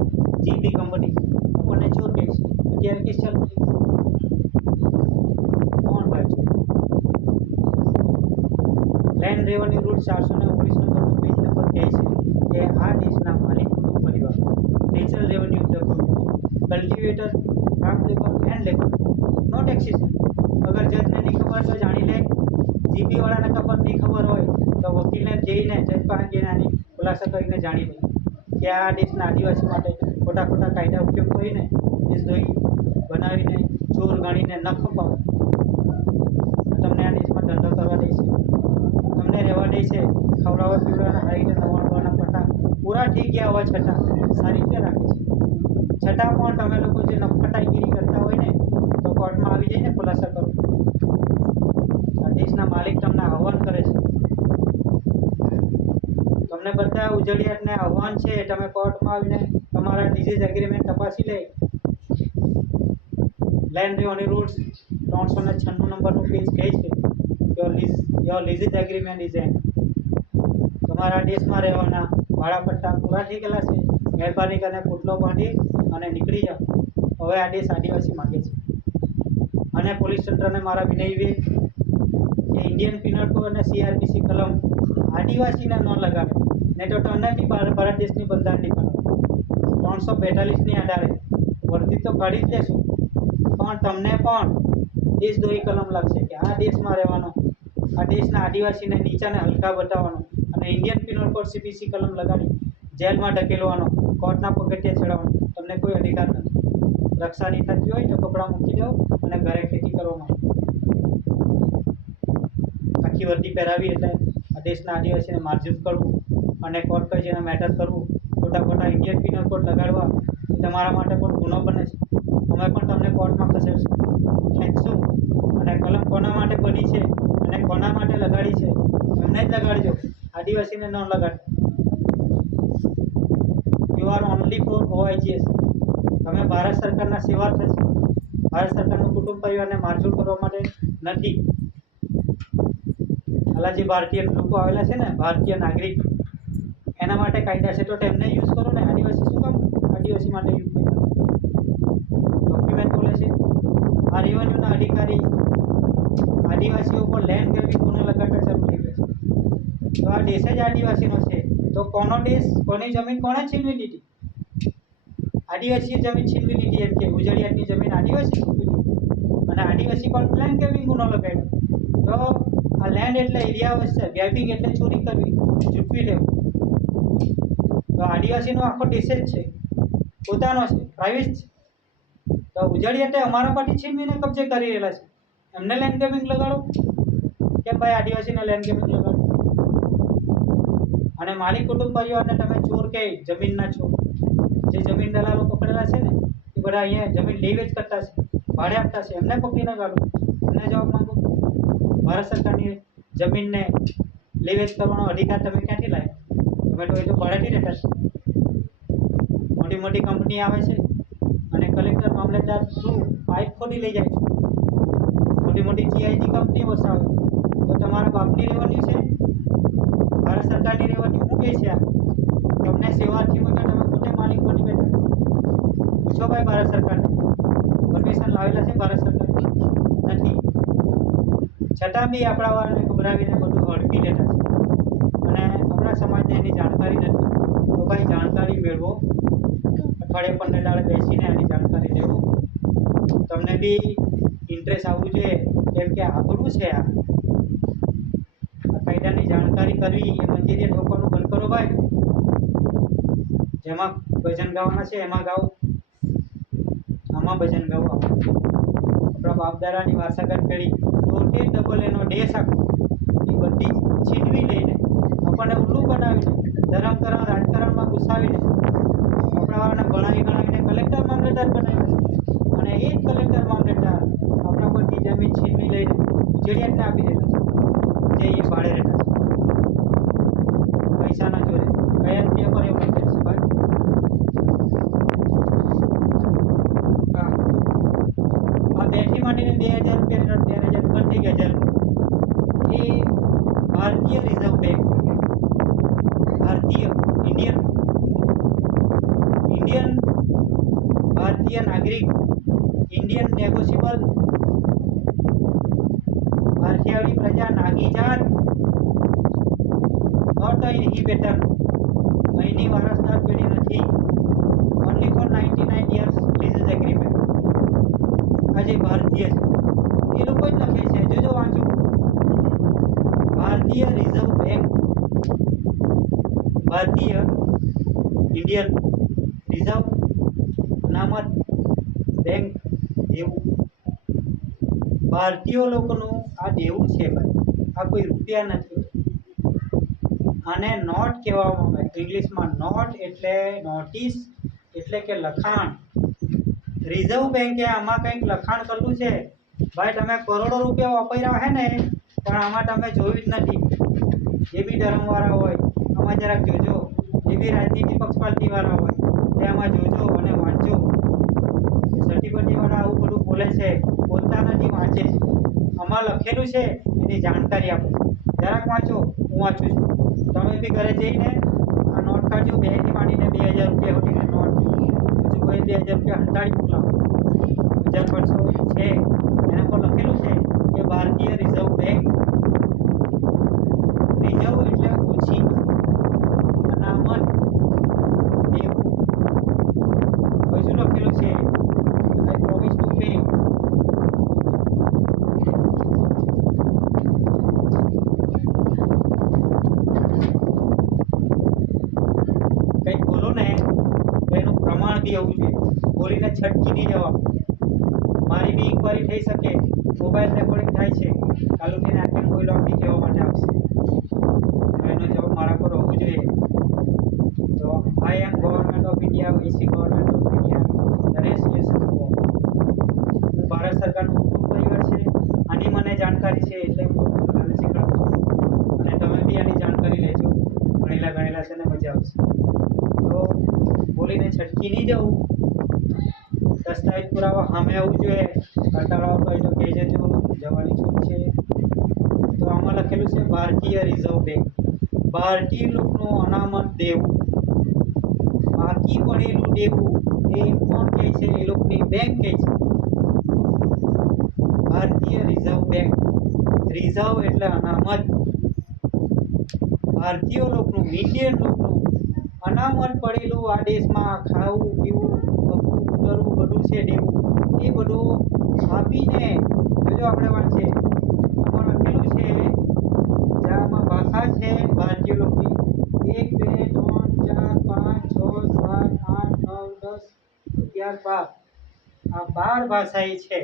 જીપી કંપની આપણને ચોર કહે છે. અત્યારે કેસ ચાલુ છે. કોણ ભાઈ છે? લેન્ડ રેવન્યુ રૂલ 419 નંબરનો પેજ નંબર કહે છે કે આ દેશના માલિક કુટુંબ પરિવાર, natural revenue document, cultivator, farm labour and labour not exist. અગર જજને નહીં ખબર તો જાણી લે, જીપી વાળાને ખબર નહીં ખબર હોય તો વકીલને જઈને જજ પાસે જઈને આની ખુલાસા કરીને જાણી લે કે આ દેશના આદિવાસી માટે ખોટા ખોટા કાયદા ઉપયોગ કરીને દેશદ્રોહી બનાવીને ચોર ગણીને ન ખપાવે. તમને આ દેશમાં ધંધો કરવા દે છે, તમને રહેવા દે છે, ખવડાવવા પીવડાવવાના સારી રીતે નવાણવાના પટ્ટા પૂરા થઈ ગયા હોવા છતાં સારી રીતે રાખે છે. છતાં પણ તમે લોકો જે નફટાઈગીરી કરતા હોય ને તો કોર્ટમાં આવી જઈને ખુલાસા કરો. આ દેશના માલિક તમને આહવાન કરે છે. તમને બધા ઉજળિયાતને આહવાન છે, તમે કોર્ટમાં આવીને તમારા ડિઝીઝ એગ્રીમેન્ટ તપાસી લે. લેન્ડ રેવન્યુ રૂલ્સ 396 નંબરનું પેજ કહે છે your lease agreement is and. તમારા દેશમાં રહેવાના ભાડા પટ્ટા પૂરા થઈ ગયેલા છે. મહેરબાની કરીને પોટલો બાંધી અને નીકળી જાઓ. હવે આ દેશ આદિવાસી માગે છે. અને પોલીસ તંત્રને મારા વિનય કે ઇન્ડિયન પિનલ કોડ અને CRPC કલમ આદિવાસીને ન લગાડે, નહીં તો તમને બી ભારત દેશની બંધારણની કલમ 342ની આધારે વર્દી તો કાઢી જ લેશું, પણ તમને પણ દેશદ્રોહી કલમ લાગશે કે આ દેશમાં રહેવાનો, આ દેશના આદિવાસીને નીચાને હલકા બતાવવાનો અને ઇન્ડિયન પિનલ કોડ CPC કલમ લગાડી જેલમાં ઢકેલવાનો, કોર્ટના પગથિયે ચડાવવાનો તમને કોઈ અધિકાર નથી. રક્ષા નહીં થતી હોય તો કપડાં મૂકી દો અને ઘરે ખેતી કરવામાં. આખી વર્દી પહેરાવી એટલે આ દેશના આદિવાસીને મારઝૂટ કરવું અને કોર્ટ કચેરીને મેટર કરવું, ખોટા ખોટા ઇન્ડિયન પિનલ કોડ લગાડવા એ તમારા માટે પણ ગુનો બને છે. અમે પણ તમને કોર્ટમાં ખસેડશું, ખેંચશું અને કલમ કોના માટે બની છે અને કોના માટે લગાડી છે એમને જ લગાડજો, આદિવાસીને ન લગાડો. You are only for OIGS. તમે ભારત સરકારના સેવાર્થ છે. ભારત સરકારનું કુટુંબ પરિવારને મારઝૂટ કરવા માટે નથી. આલા જે ભારતીય લોકો આવેલા છે ને, ભારતીય નાગરિક, એના માટે કાયદા છે તો તેમને યુઝ કરો ને. આદિવાસી શું કામ આદિવાસી માટે યુઝ કરો? ડોક્યુમેન્ટ બોલે છે આ રેવન્યુના અધિકારી આદિવાસીઓ પર લેન્ડ ગ્રેબિંગ ગુનો લગાડતા ચાલુ થઈ ગયો છે. તો આ દેશ જ આદિવાસીનો છે તો કોનો દેશ, કોની જમીન કોણે છીનવી લીધી? આદિવાસીએ જમીન છીનવી લીધી એમ કે ઉજળિયાતની જમીન આદિવાસી છીનવી લીધી અને આદિવાસી પર લેન્ડ ગ્રેબિંગ ગુનો લગાડ્યો. તો આ લેન્ડ એટલે એરિયા વચ્ચે, ગ્રેબિંગ એટલે ચોરી કરવી, ઝૂંટવી લેવું. તો આદિવાસીનો આખો દેશ જ છે, પોતાનો છે, પ્રાઇવેટ છે. તો ઉજળિયાતે અમારા પાટી છીનવીને કબજે કરી રહેલા છે, એમને લેન્ડ ગ્રેબિંગ લગાડો. કેમ ભાઈ આદિવાસીને લેન્ડ ગ્રેબિંગ લગાડો? અને માલિક કુટુંબ પરિવારને તમે ચોર કે જમીનના છો. જે જમીન દલાલો પકડેલા છે ને એ બધા અહીંયા જમીન લે વેચ કરતા છે, ભાડે આપતા છે, એમને પકડીને કાઢો. એમને જવાબ માંગો. ભારત સરકારની જમીનને લે વેચ કરવાનો અધિકાર તમે ક્યાંથી લાવ્યા? તમે તો એ તો ભાડેથી રહેતા છે. મોટી મોટી કંપની આવે છે અને કલેક્ટર મામલતદાર થ્રુ પાઇપ ખોદી લઈ જાય છે. મોટી મોટી જીઆઈડી કંપની વસાવે તો તમારા બાપની રેવન્યુ છે, ભારત સરકારની રેવન્યુ શું કહે છે? આ તમને સેવાથી મૂક્યા, તમે પોતે માલિક બની બેઠા. પૂછો ભાઈ ભારત સરકારને, પરમિશન લાવેલા છે ભારત સરકાર? નથી. છતાં બી આપણા વાળાને ગભરાવીને બધું હડપી લેતા છે અને આપણા સમાજને એની જાણકારી નથી. તો ભાઈ જાણકારી મેળવો, અઠવાડિયે 15 દાડે બેસીને આની જાણકારી લેવો. તમને બી ઇન્ટરેસ્ટ આવવું જોઈએ, કેમ કે આપણું છે આ કાયદાની જાણકારી કરવી એ મંજૂરી ઠોકવાનું બંધ કરો ભાઈ. જેમાં ભજન ગાવાના છે એમાં ગાઓ, આમાં ભજન ગાઓ. આપણા બાપ દાદાની વારસાગત પેઢી દોઢે ડબલ એનો દેશ આખો એ બધી છીનવી લઈને આપણને ઉલ્લુ બનાવીને ધર્મકરણ રાજકારણમાં ઘુસાવીને આપણા વાળાને ભણાવીને કલેક્ટર મામલતદાર બનાવ્યા છે. અને એ જ કલેક્ટર મામલતદાર આપણા પરથી જમીન છીનવી લઈને ઉજેડિયાતને આપી દેતા છે, જે એ ભાડે રહેતા છે પૈસાના જોડે. કયા રૂપિયા પર એવું છે ભાઈ? આ બેઠી માંડીને 2000 રૂપિયા 13,000 બંધ થઈ ગયા. એ ભારતીય રિઝર્વ બેંક, ભારતીય ઇન્ડિયન ભારતીય નાગરિક, ઇન્ડિયન નેગોશિયેબલ, ભારતીયની પ્રજા નાગી જાત, નોટ ઇનહિબિટર, અહીંની વારસદાર પેઢી નથી. Only for 99 years lease agreement. આજે ભારતીય છે એ લોકો જ લખે છે, જોજો વાંચો. ભારતીય રિઝર્વ બેંક, ભારતીય ઇન્ડિયન રિઝર્વ અનામત બેંક દેવું. ભારતીય લોકોનું આ દેવું છે ભાઈ, આ કોઈ રૂપિયા નથી. આને નોટ કહેવામાં આવે. ઇંગ્લિશમાં નોટ એટલે નોટિસ એટલે કે લખાણ. રિઝર્વ બેંકે આમાં કંઈક લખાણ કરેલું છે ભાઈ. તમે કરોડો રૂપિયા વાપર્યા હે ને, પણ આમાં તમે જોયું જ નથી. જે બી ધર્મવાળા હોય આમાં જરાક જોજો, જે બી રાજનીતિ પક્ષપાતીવાળા હોય તે આમાં જોજો અને વાંચો. સર્ટિફિકેટવાળા આવું બધું બોલે છે, બોલતા નથી, વાંચે છે. આમાં લખેલું છે એની જાણકારી આપો. જરાક વાંચો, હું વાંચું છું. તમે બી ઘરે જઈને આ નોટ કાઢજો, 2 થી માંડીને 2000 રૂપિયા સુધીની નોટ. બીજું કોઈ 2000 રૂપિયા હંતાડી મોકલાવો. 1500 છે એના પર લખેલું છે કે ભારતીય રિઝર્વ બેંક. રિઝર્વ એટલે ઓછી, અનામત દેવું. બીજું લખેલું છે આઈ પ્રોમિસ ટુ પે. કંઈક બોલો ને તો એનું પ્રમાણ બી આવવું જોઈએ. બોલીને છટકી નહીં જવા. મારી બી ઇન્કવાયરી થઈ શકે, મોબાઈલ રેકોર્ડિંગ થાય છે, કાલ ઉઠીને આ કેમ કોઈ લોક બી કહેવા માટે આવશે, તો એનો જવાબ મારા પર હોવું જોઈએ. તો I am government of India, VC government of India, rest you. હું ભારત સરકારનું કુટુંબ પરિવાર છે, આની મને જાણકારી છે એટલે હું તમને શીખવાડું છું. અને તમે બી આની જાણકારી લેજો, ભણેલા છે ને મજા આવશે. તો બોલીને છટકી નહીં જવું. દસ્તાવેજ પુરાવા સામે આવવું જોઈએ. કંટાળા હોય તો કહી જજો, જવાની છૂટ છે. તો આમાં લખેલું છે ભારતીય રિઝર્વ બેંક. ભારતીય લોકોનું અનામત દેવું, બાકી પડેલું દેવું એ કોણ કહે છે? એ લોકોની બેંક કહે છે. ભારતીય રિઝર્વ બેંક. રિઝર્વ એટલે અનામત. ભારતીય લોકોનું, ઇન્ડિયન લોકોનું અનામત પડેલું આ દેશમાં ખાવું પીવું કરવું બધું છે દેવું, એ બધું આપીને જોજો આપણે વાંચીએ. આમાં લખેલું છે, જ્યાંમાં ભાષા છે ભારતીય લોકોની 1 2 3 4 5 6 7 8 9 10 11 12. આ 12 ભાષા એ છે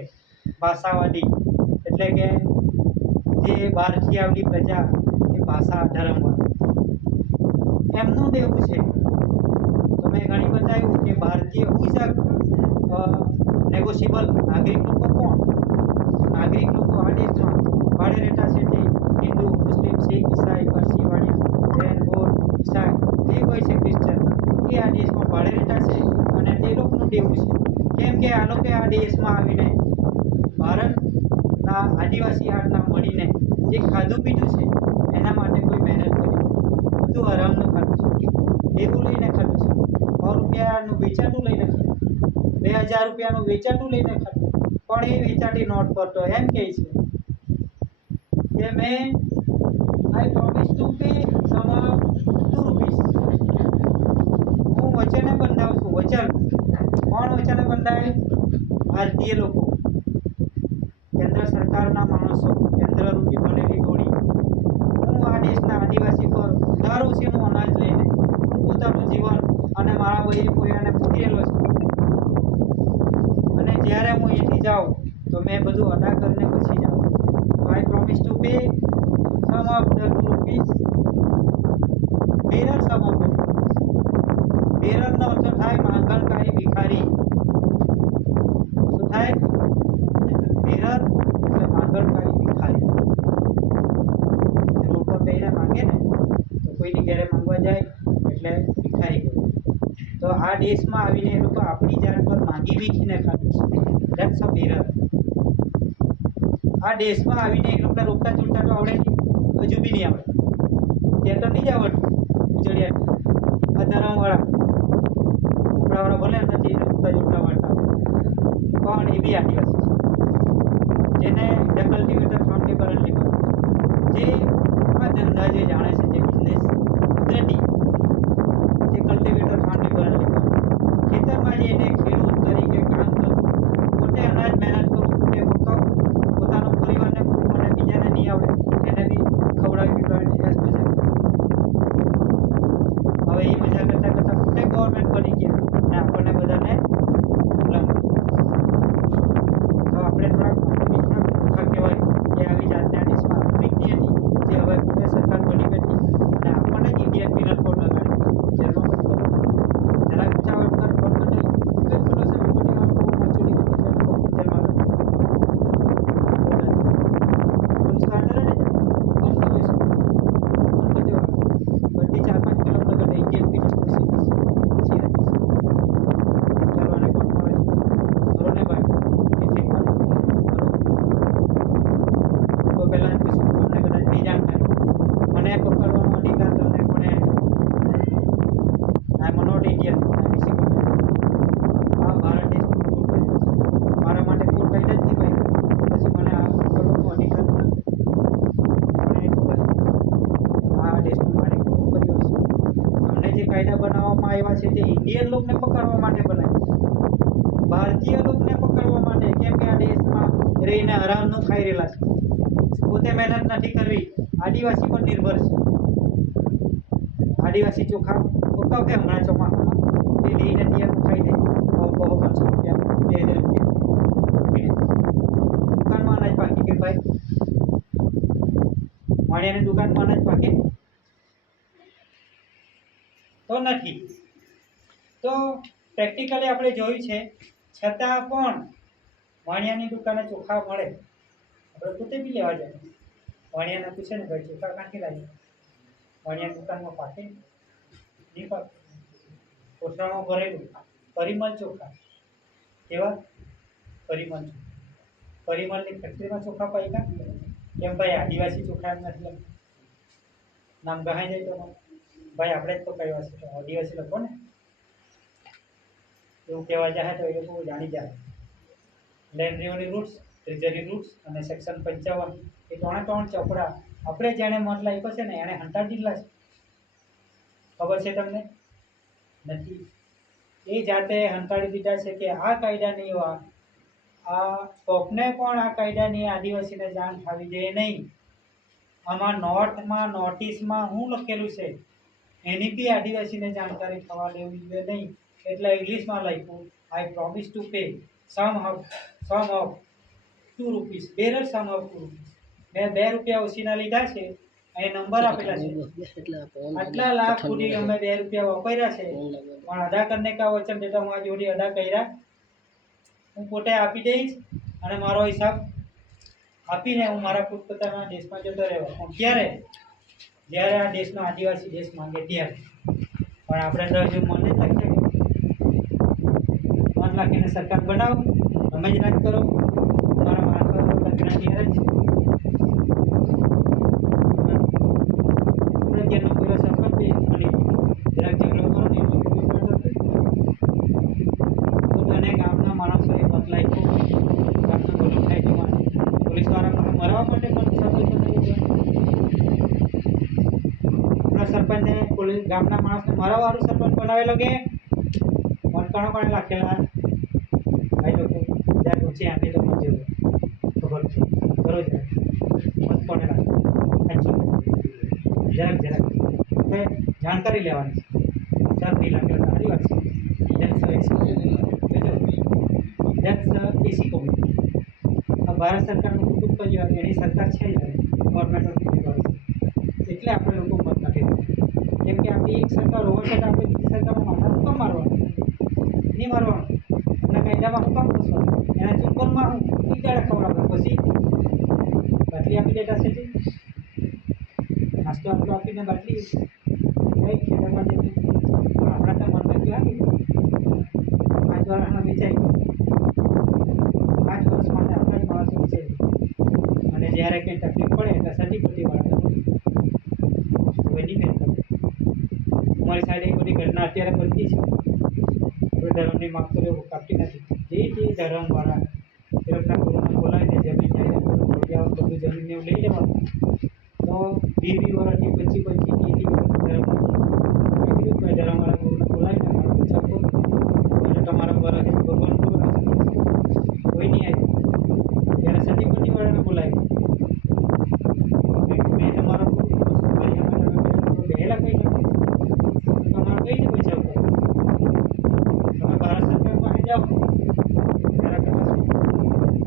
ભાષાવાદી. એટલે કે જે બહારથી આવતી પ્રજા એ ભાષા ધર્મવાળી. કોનું દેવું છે? તો મેં ઘણી બતાવ્યું કે ભારતીય હુ ઇઝ નેગોશિયેબલ નાગરિક લોકો કોણ? નાગરિક લોકો આ દેશમાં ભાડે રહેતા છે તે હિન્દુ, મુસ્લિમ, શીખ, ઈસાઈ, પારસી, વાડિયા, જૈન, બૌદ્ધ, ઈસાઈ જે કોઈ છે ક્રિશ્ચન એ આ દેશમાં ભાડે રહેતા છે અને તે લોકોનું દેવું છે. કેમ કે આ લોકો આ દેશમાં આવીને ભારતના આદિવાસી હાથના મળીને જે ખાધું પીધું છે એના માટે કોઈ મહેનત કરી બધું હરામનું ખાધું છે, દેવું લઈને ખાધું છે, 100 રૂપિયાનું વેચાતું લઈને ખાધું, 2000 રૂપિયાનું વેચાતું લઈને ખાધું. પણ એ વેચાતી નોટ પર તો એમ કહે છે કે મેં I promise to pay sum of 2 rupees. હું વચને બંધાવું છું. વચન કોણ વચને બંધાય? ભારતીય લોકો, કેન્દ્ર સરકારના માણસો, કેન્દ્ર રૂપી બનેલી ટોળી. હું આ દેશના આદિવાસી પર દર વર્ષેનું અનાજ લઈને હું પોતાનું જીવન અને મારા વયે પોયાને પૂરેલો છે. અને જ્યારે હું અહીંથી જાઉં તો મેં બધું અદા કરીને પછી જાઉં. તો I promise to pay sum of the 2 rupees, bearer sum of the 2 rupees. બેરરનો અર્થ થાય માંગણકારી ભિખારી. શું થાય? બેરર એટલે માંગણકારી ભિખારી. લોકો પહેલા માંગે ને તો કોઈની ઘરે માંગવા જાય એટલે ભિખારી કહેવાય. તો આ દેશમાં આવીને એ લોકો આપણી જાત પર માંગી વીખીને ખાધું છે. That's a bearer. આ દેશમાં આવીને એ લોકોને રોકતા ચોટતા તો આવડે નહીં, હજુ બી નહીં આવડે. ત્યાં તો નહીં જ આવડતું ઉજળિયા આ ધરમવાળા ઉપડાવાળા ભલે નથી રોકતા ચોટતા વાળતા, પણ એ બી આદિવાસી છે જેને કલ્ટિવેટર ફાર્મની બરણ લીધું, જે આ ધંધા જે જાણે છે, જે બિઝનેસ કુદરતી જે કલ્ટિવેટર ફાર્મની બરણ લીધું, ખેતરમાં જઈને ખેડૂત તરીકે કામ કરવું, પોતે અનાજ મહેનત કરવું, પોતે પકાવવું, પોતાનો પરિવારને પૂરવું અને બીજાને નહીં આવડે એને બી ખવડાવી પીવડાવીને યશ મજા. હવે એ મજા કરતાં કરતાં પોતે ગવર્મેન્ટ બની ગયા અને આપણને બધાને ગુલામ. તો આપણે થોડાક મૂર્ખા કહેવાય કે આવી જાતના દેશમાં નીતિ હતી જે હવે પોતે સરકાર બની બેઠી અને આપણને જ ઇન્ડિયન પિનલ કોડ લગાડી જેનો જરાક ઉચાવળ પર ફોન કરી કંઈ ખોટો સમય કરી બહુ મચોડી કરી છે જેલમાં પોલીસ કાંડરે ને કોણ કરે છે કોણ કરી દેવાનું બધી 4-5 કિલોમીટર કરતા ઇન્ડિયન પિનલ કોડ સીધી ચાલો આને કોણ મળે કરો ને ભાઈ એટલી પણ તો પહેલાં પૂછું તમને કદાચ નહીં જાણકારી મને પકડવાનો અધિકાર તમને કોને? આઈ એમ નોટ ઇન્ડિયન, આઈ એમ આ ભારત દેશનું ખોટું કહે છે. મારા માટે કોઈ કાયદા જ નહીં બન્યા પછી મને આ પકડવાનો અધિકાર મળે? મને એ ખબર આ દેશનું માલિક ખોટું કર્યું હશે. અમને જે કાયદા બનાવવામાં આવ્યા છે તે ઇન્ડિયન લોકોને પકડવા માટે બનાવ્યા, ભારતીય લોકોને પકડવા માટે. કેમ કે આ દેશમાં રહીને હરામનું ખાઈ રહેલા છે, પોતે મહેનત નથી કરવી, આદિવાસી પર નિર્ભર છે. આદિવાસી ચોખા પકાવશે હમણાં ચોમાસામાં તે લઈને તૈયારનું ખાઈ દે 500 રૂપિયા 2000 રૂપિયા દુકાનમાં અનાજ પાકી કે ભાઈ? વાણિયાની દુકાનમાં અનાજ પાકે તો નથી. તો પ્રેક્ટિકલી આપણે જોયું છે છતાં પણ વાણિયાની દુકાને ચોખા મળે, આપણે પોતે બી લેવા જાય. વાણિયાને પૂછે ને ભાઈ ચોખા ક્યાંથી લાવી? વાણિયા દુકાનમાં પાકે નહીં પાકે. કોથળામાં ભરેલું પરિમલ ચોખા. કેવા? પરિમલ ચોખા. પરિમલની ફેક્ટરીમાં ચોખા પાક્યા કેમ ભાઈ? આદિવાસી ચોખા એમ નથી લાગતા. નામ ગહાઈ જાય તો ભાઈ આપણે જ પકાવ્યા છે તો આદિવાસી લોકો ને એવું કહેવા જાય તો એ લોકો જાણી જાય. Land revenue rules, treasury rules અને સેક્શન 55 એ 3 ચોપડા આપણે જેણે મત લાગ્યો છે ને એણે હંતાડી દીધા છે. ખબર છે તમને? નથી. એ જાતે હંતાડી દીધા છે કે આ કાયદા નહીં હોવા, આ કોકને પણ આ કાયદાની આદિવાસીને જાણ થવી જોઈએ નહીં. આમાં નોટમાં નોટિસમાં શું લખેલું છે એની બી આદિવાસીને જાણકારી થવા દેવી જોઈએ નહીં. એટલે ઇંગ્લિશમાં લખ્યું I promise to pay sum of 2 rupees, bearer sum of 2 rupees. મેં 2 રૂપિયા ઉછીના લીધા છે અહીં નંબર આપેલા છે. આટલા લાખ સુધી અમે 2 રૂપિયા વાપર્યા છે, પણ અદા કરને કા વચન દેતા હું આ જોડી અદા કર્યા હું પોતે આપી દઈશ અને મારો હિસાબ આપીને હું મારા પોતપોતાના દેશમાં જતો રહેવા. પણ ક્યારે? જ્યારે આ દેશનો આદિવાસી દેશ માંગે ત્યારે. પણ આપણે તો હજુ મન જ લાગશે કે મન લાગીને સરકાર બનાવો, તમે જ રાજ કરો. અમારા માણસો લગ્ન ત્યારે જ આપણે ત્યાંનો પૂરો સરપંચ બી મળી જરાક ઝઘડો કરો ને પોતાને ગામના માણસોએ મત લાગ્યો, ગામના બોલું થાય છે માટે પોલીસવાળા મને મરવા માટે પણ સરપંચ આપણા સરપંચને પોલીસ ગામના માણસને મરવાવાળું સરપંચ બનાવેલો કે મતકાણો પણ લાગેલા. ભાઈ લોકો જ્યાં ઊંચી આંટી તો મત જેવું ખબર છે કરો જરાક મત કોને લાગે સાચું જરાક આપણે જાણકારી લેવાની છે. 4 લાખ સારી વાત છે. એસી કોમી આ ભારત સરકારનું કુટુંબ પરિવાર એની સરકાર છે ગવર્મેન્ટ ઓફ ઇન્ડિયા એટલે આપણે લોકો મત નથી કેમ કે આપણી એક સરકાર હોવા છતાં આપણે બીજી સરકારમાં માથા હુકમ મારવાનું નહીં મારવાનું. એના કાયદામાં હુકમ પૂછવાનું, એના ચુંબનમાં હું દાડે ખવડાવવાનું, પછી બાટલી આપી દેતા છે નાસ્તો આટલો આપીને બાટલી કઈ ખેતરમાં જતી આપણા તો મન નથી આપી 5 વર્ષમાં વિચારી 5 વર્ષ માટે આપણા જ માણસો વિચારી અને જ્યારે કંઈ તકલીફ પડે એટલે સર્ટિફિકેટ વાળા હવે નહીં મેળ પડે. અમારી સાઈડ એ બધી ઘટના અત્યારે બનતી છે. કોઈ ધર્મની માગતો એવું કાપતી નથી. જે ધર્મવાળા એ લોકોના ગુરુને બોલાવીને જમીન જાય બધું જમીનને એવું લઈ લેવાનું તો 20 વર્ષથી 25 ધર્મ ધર્મવાળા ગુરુને બોલાવીને મારો બચાવ કરો એટલે તમારા વરસ ભગવાન કરો કોઈ નહીં આવ્યું ત્યારે સતીપતિ વાળાને બોલાવી મેં તમારો બેહેલા કંઈ નથી તમારો કઈ રીતે બચાવ કરો. તમે ભારત સરકાર પાસે જાઓ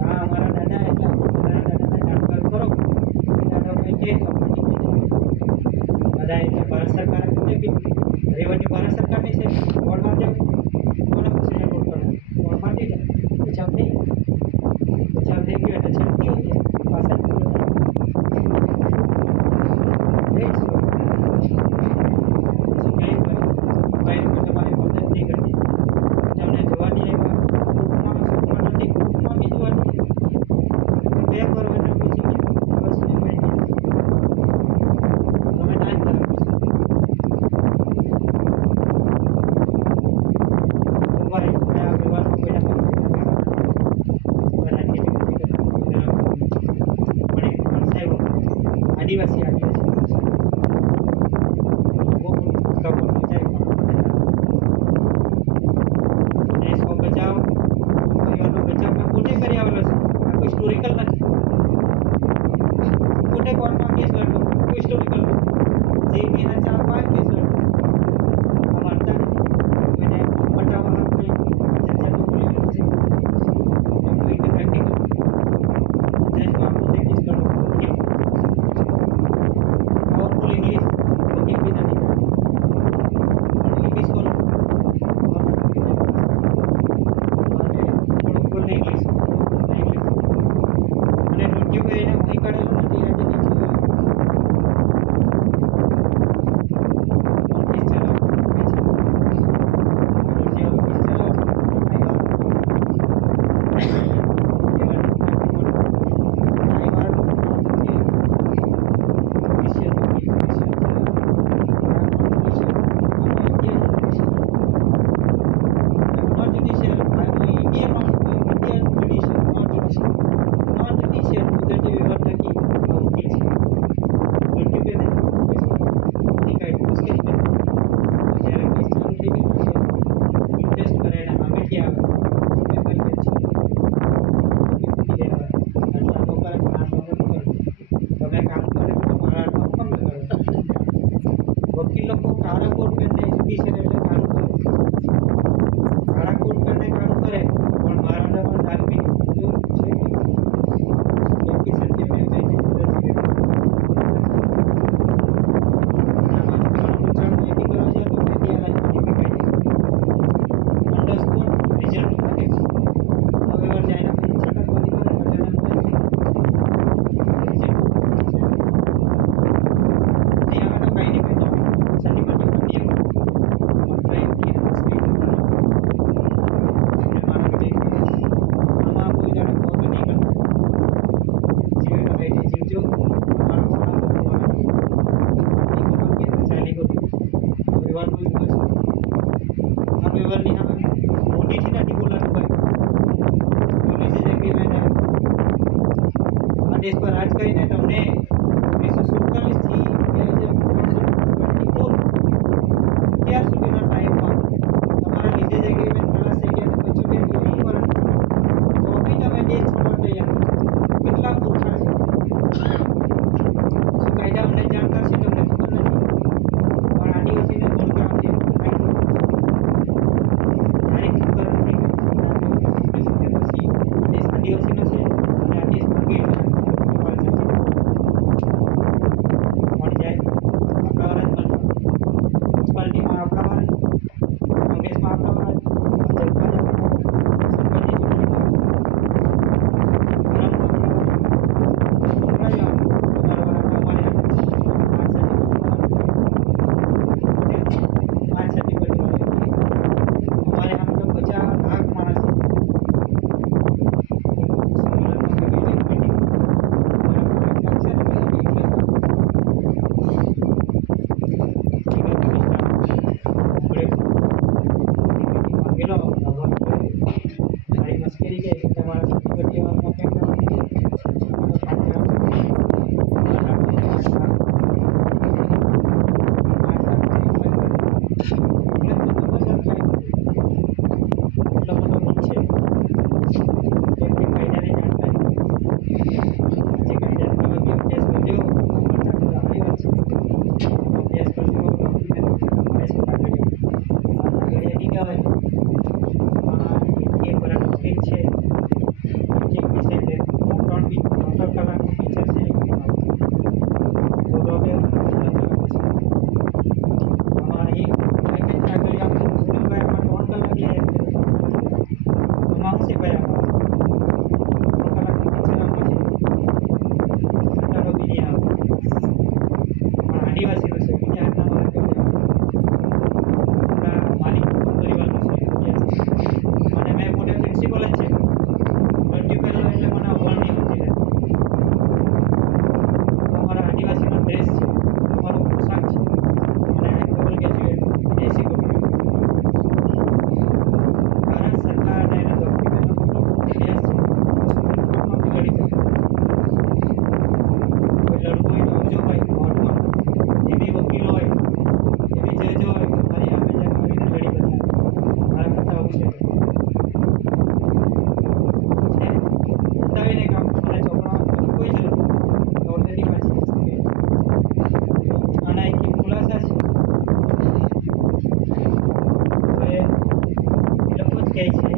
હા અમારા દાદા એટલે બધાના દાદાના જાણકાર કરો દાદા કંઈ કહે તો બધા એટલે ભારત સરકારે પોતે કીધું રેવન્યુ ભારત સરકારની છે. કોર્ટમાં જાઓ કોને પૂછીને કોર્ટ કરો કોર્ટમાં થઈ જાય બચાવ થઈ ગયો એટલે છેડતી હોય છે પાછા જ તમારી મદદ નહીં કરતી તમને જોવાની ગ્રુપમાં નથી ગ્રુપમાં બી જોવાની 2 પરવાના પૂછી બસ ભાઈ તમે ટાઈમ કરો ભાઈ આ વિવાદમાં પહેલા આદિવાસી દેશનો બચાવ પરિવારનો બચાવ મેં પોતે કરી આવેલો છે. આ કોઈ હિસ્ટોરિકલ નથી. પોતે કોર્ટમાં કેસ લડતો કોઈ હિસ્ટોરિકલ નથી. જે બીના 4-5 કેસ લડતો આ માનતા નથી કોઈને પટાવવા કોઈ જગ્યા નોકરી છે કોઈ પ્રેક્ટિકલ જજમાં પોતે કેસ લડતો પાવરફુલ ઇંગ્લિશ વકીલ બી નથી પણ ઇંગ્લિશ બોલો થોડુંક બોલને ઇંગ્લિશ અને નોટ્યું કરીને વહી કાઢેલું નથી આજે નીચે वकील लोग को काला कोट पहनने जुडिशियल એટલે કાળું કરે કાળા કોટ પહેરને કાળું કરે પણ મારા અંદર ડાર્ક બી જો છે કે સત્ય મેં કઈ ખાસ કરીને તમને 1947 થી 2024 અત્યાર સુધીના ટાઈમમાં તમારા લીધે જ એગ્રીમેન્ટ ખલાસ થઈ ગયા અને 75 થી 20 વર્ષ તો બી તમે દેશ છોડવા તૈયાર નથી. કેટલા મૂર્ખા છે. શું કાયદા અમને જાણકાર છે તમને ખબર નથી, પણ આદિવાસીને બોલતા આવડે તારીખ ખબર નથી કે 1970 પછી દેશ આદિવાસીનો છે અને આ દેશ માંગી મળી જાય આપણા વાળા જ મળતા. મ્યુનિસિપાલિટીમાં આપણા વાળા જ, કોંગ્રેસમાં આપણા વાળા જ, ભાજપમાં જ આપણા વાળા જ, સરપંચની ચૂંટણીમાં આદિવાસીનો છે બીજા હાથના મારા માલિક પરિવારનો છે અને મેં પોતે પ્રિન્સિપલ જ છે. રજૂ કરેલો એટલે મને અવગણ નહીં હતી. અમારા આદિવાસીનો ડ્રેસ છે, અમારો પોશાક છે અને ડબલ ગ્રેજ્યુએટ વિદેશી કોટી. ભારત સરકાર અને એના ડોક્યુમેન્ટનો મોટો ઇતિહાસ છે. સુપ્રીમ કોર્ટમાં બી લડી શકે. કોઈ લડવું હોય તો આવજો ભાઈ કોર્ટમાં. એ બી વકીલ હોય, એ બી જજ હોય, મારી સામે જઈને આવીને લડી બતાવે. મારા કરતાં આવું છે બતાવીને કામ. મને ચોપડા કોઈ જરૂર નથી. ઓલરેડી પાછી આના એક ખુલાસા છે. હવે એ લોકો જ કહે છે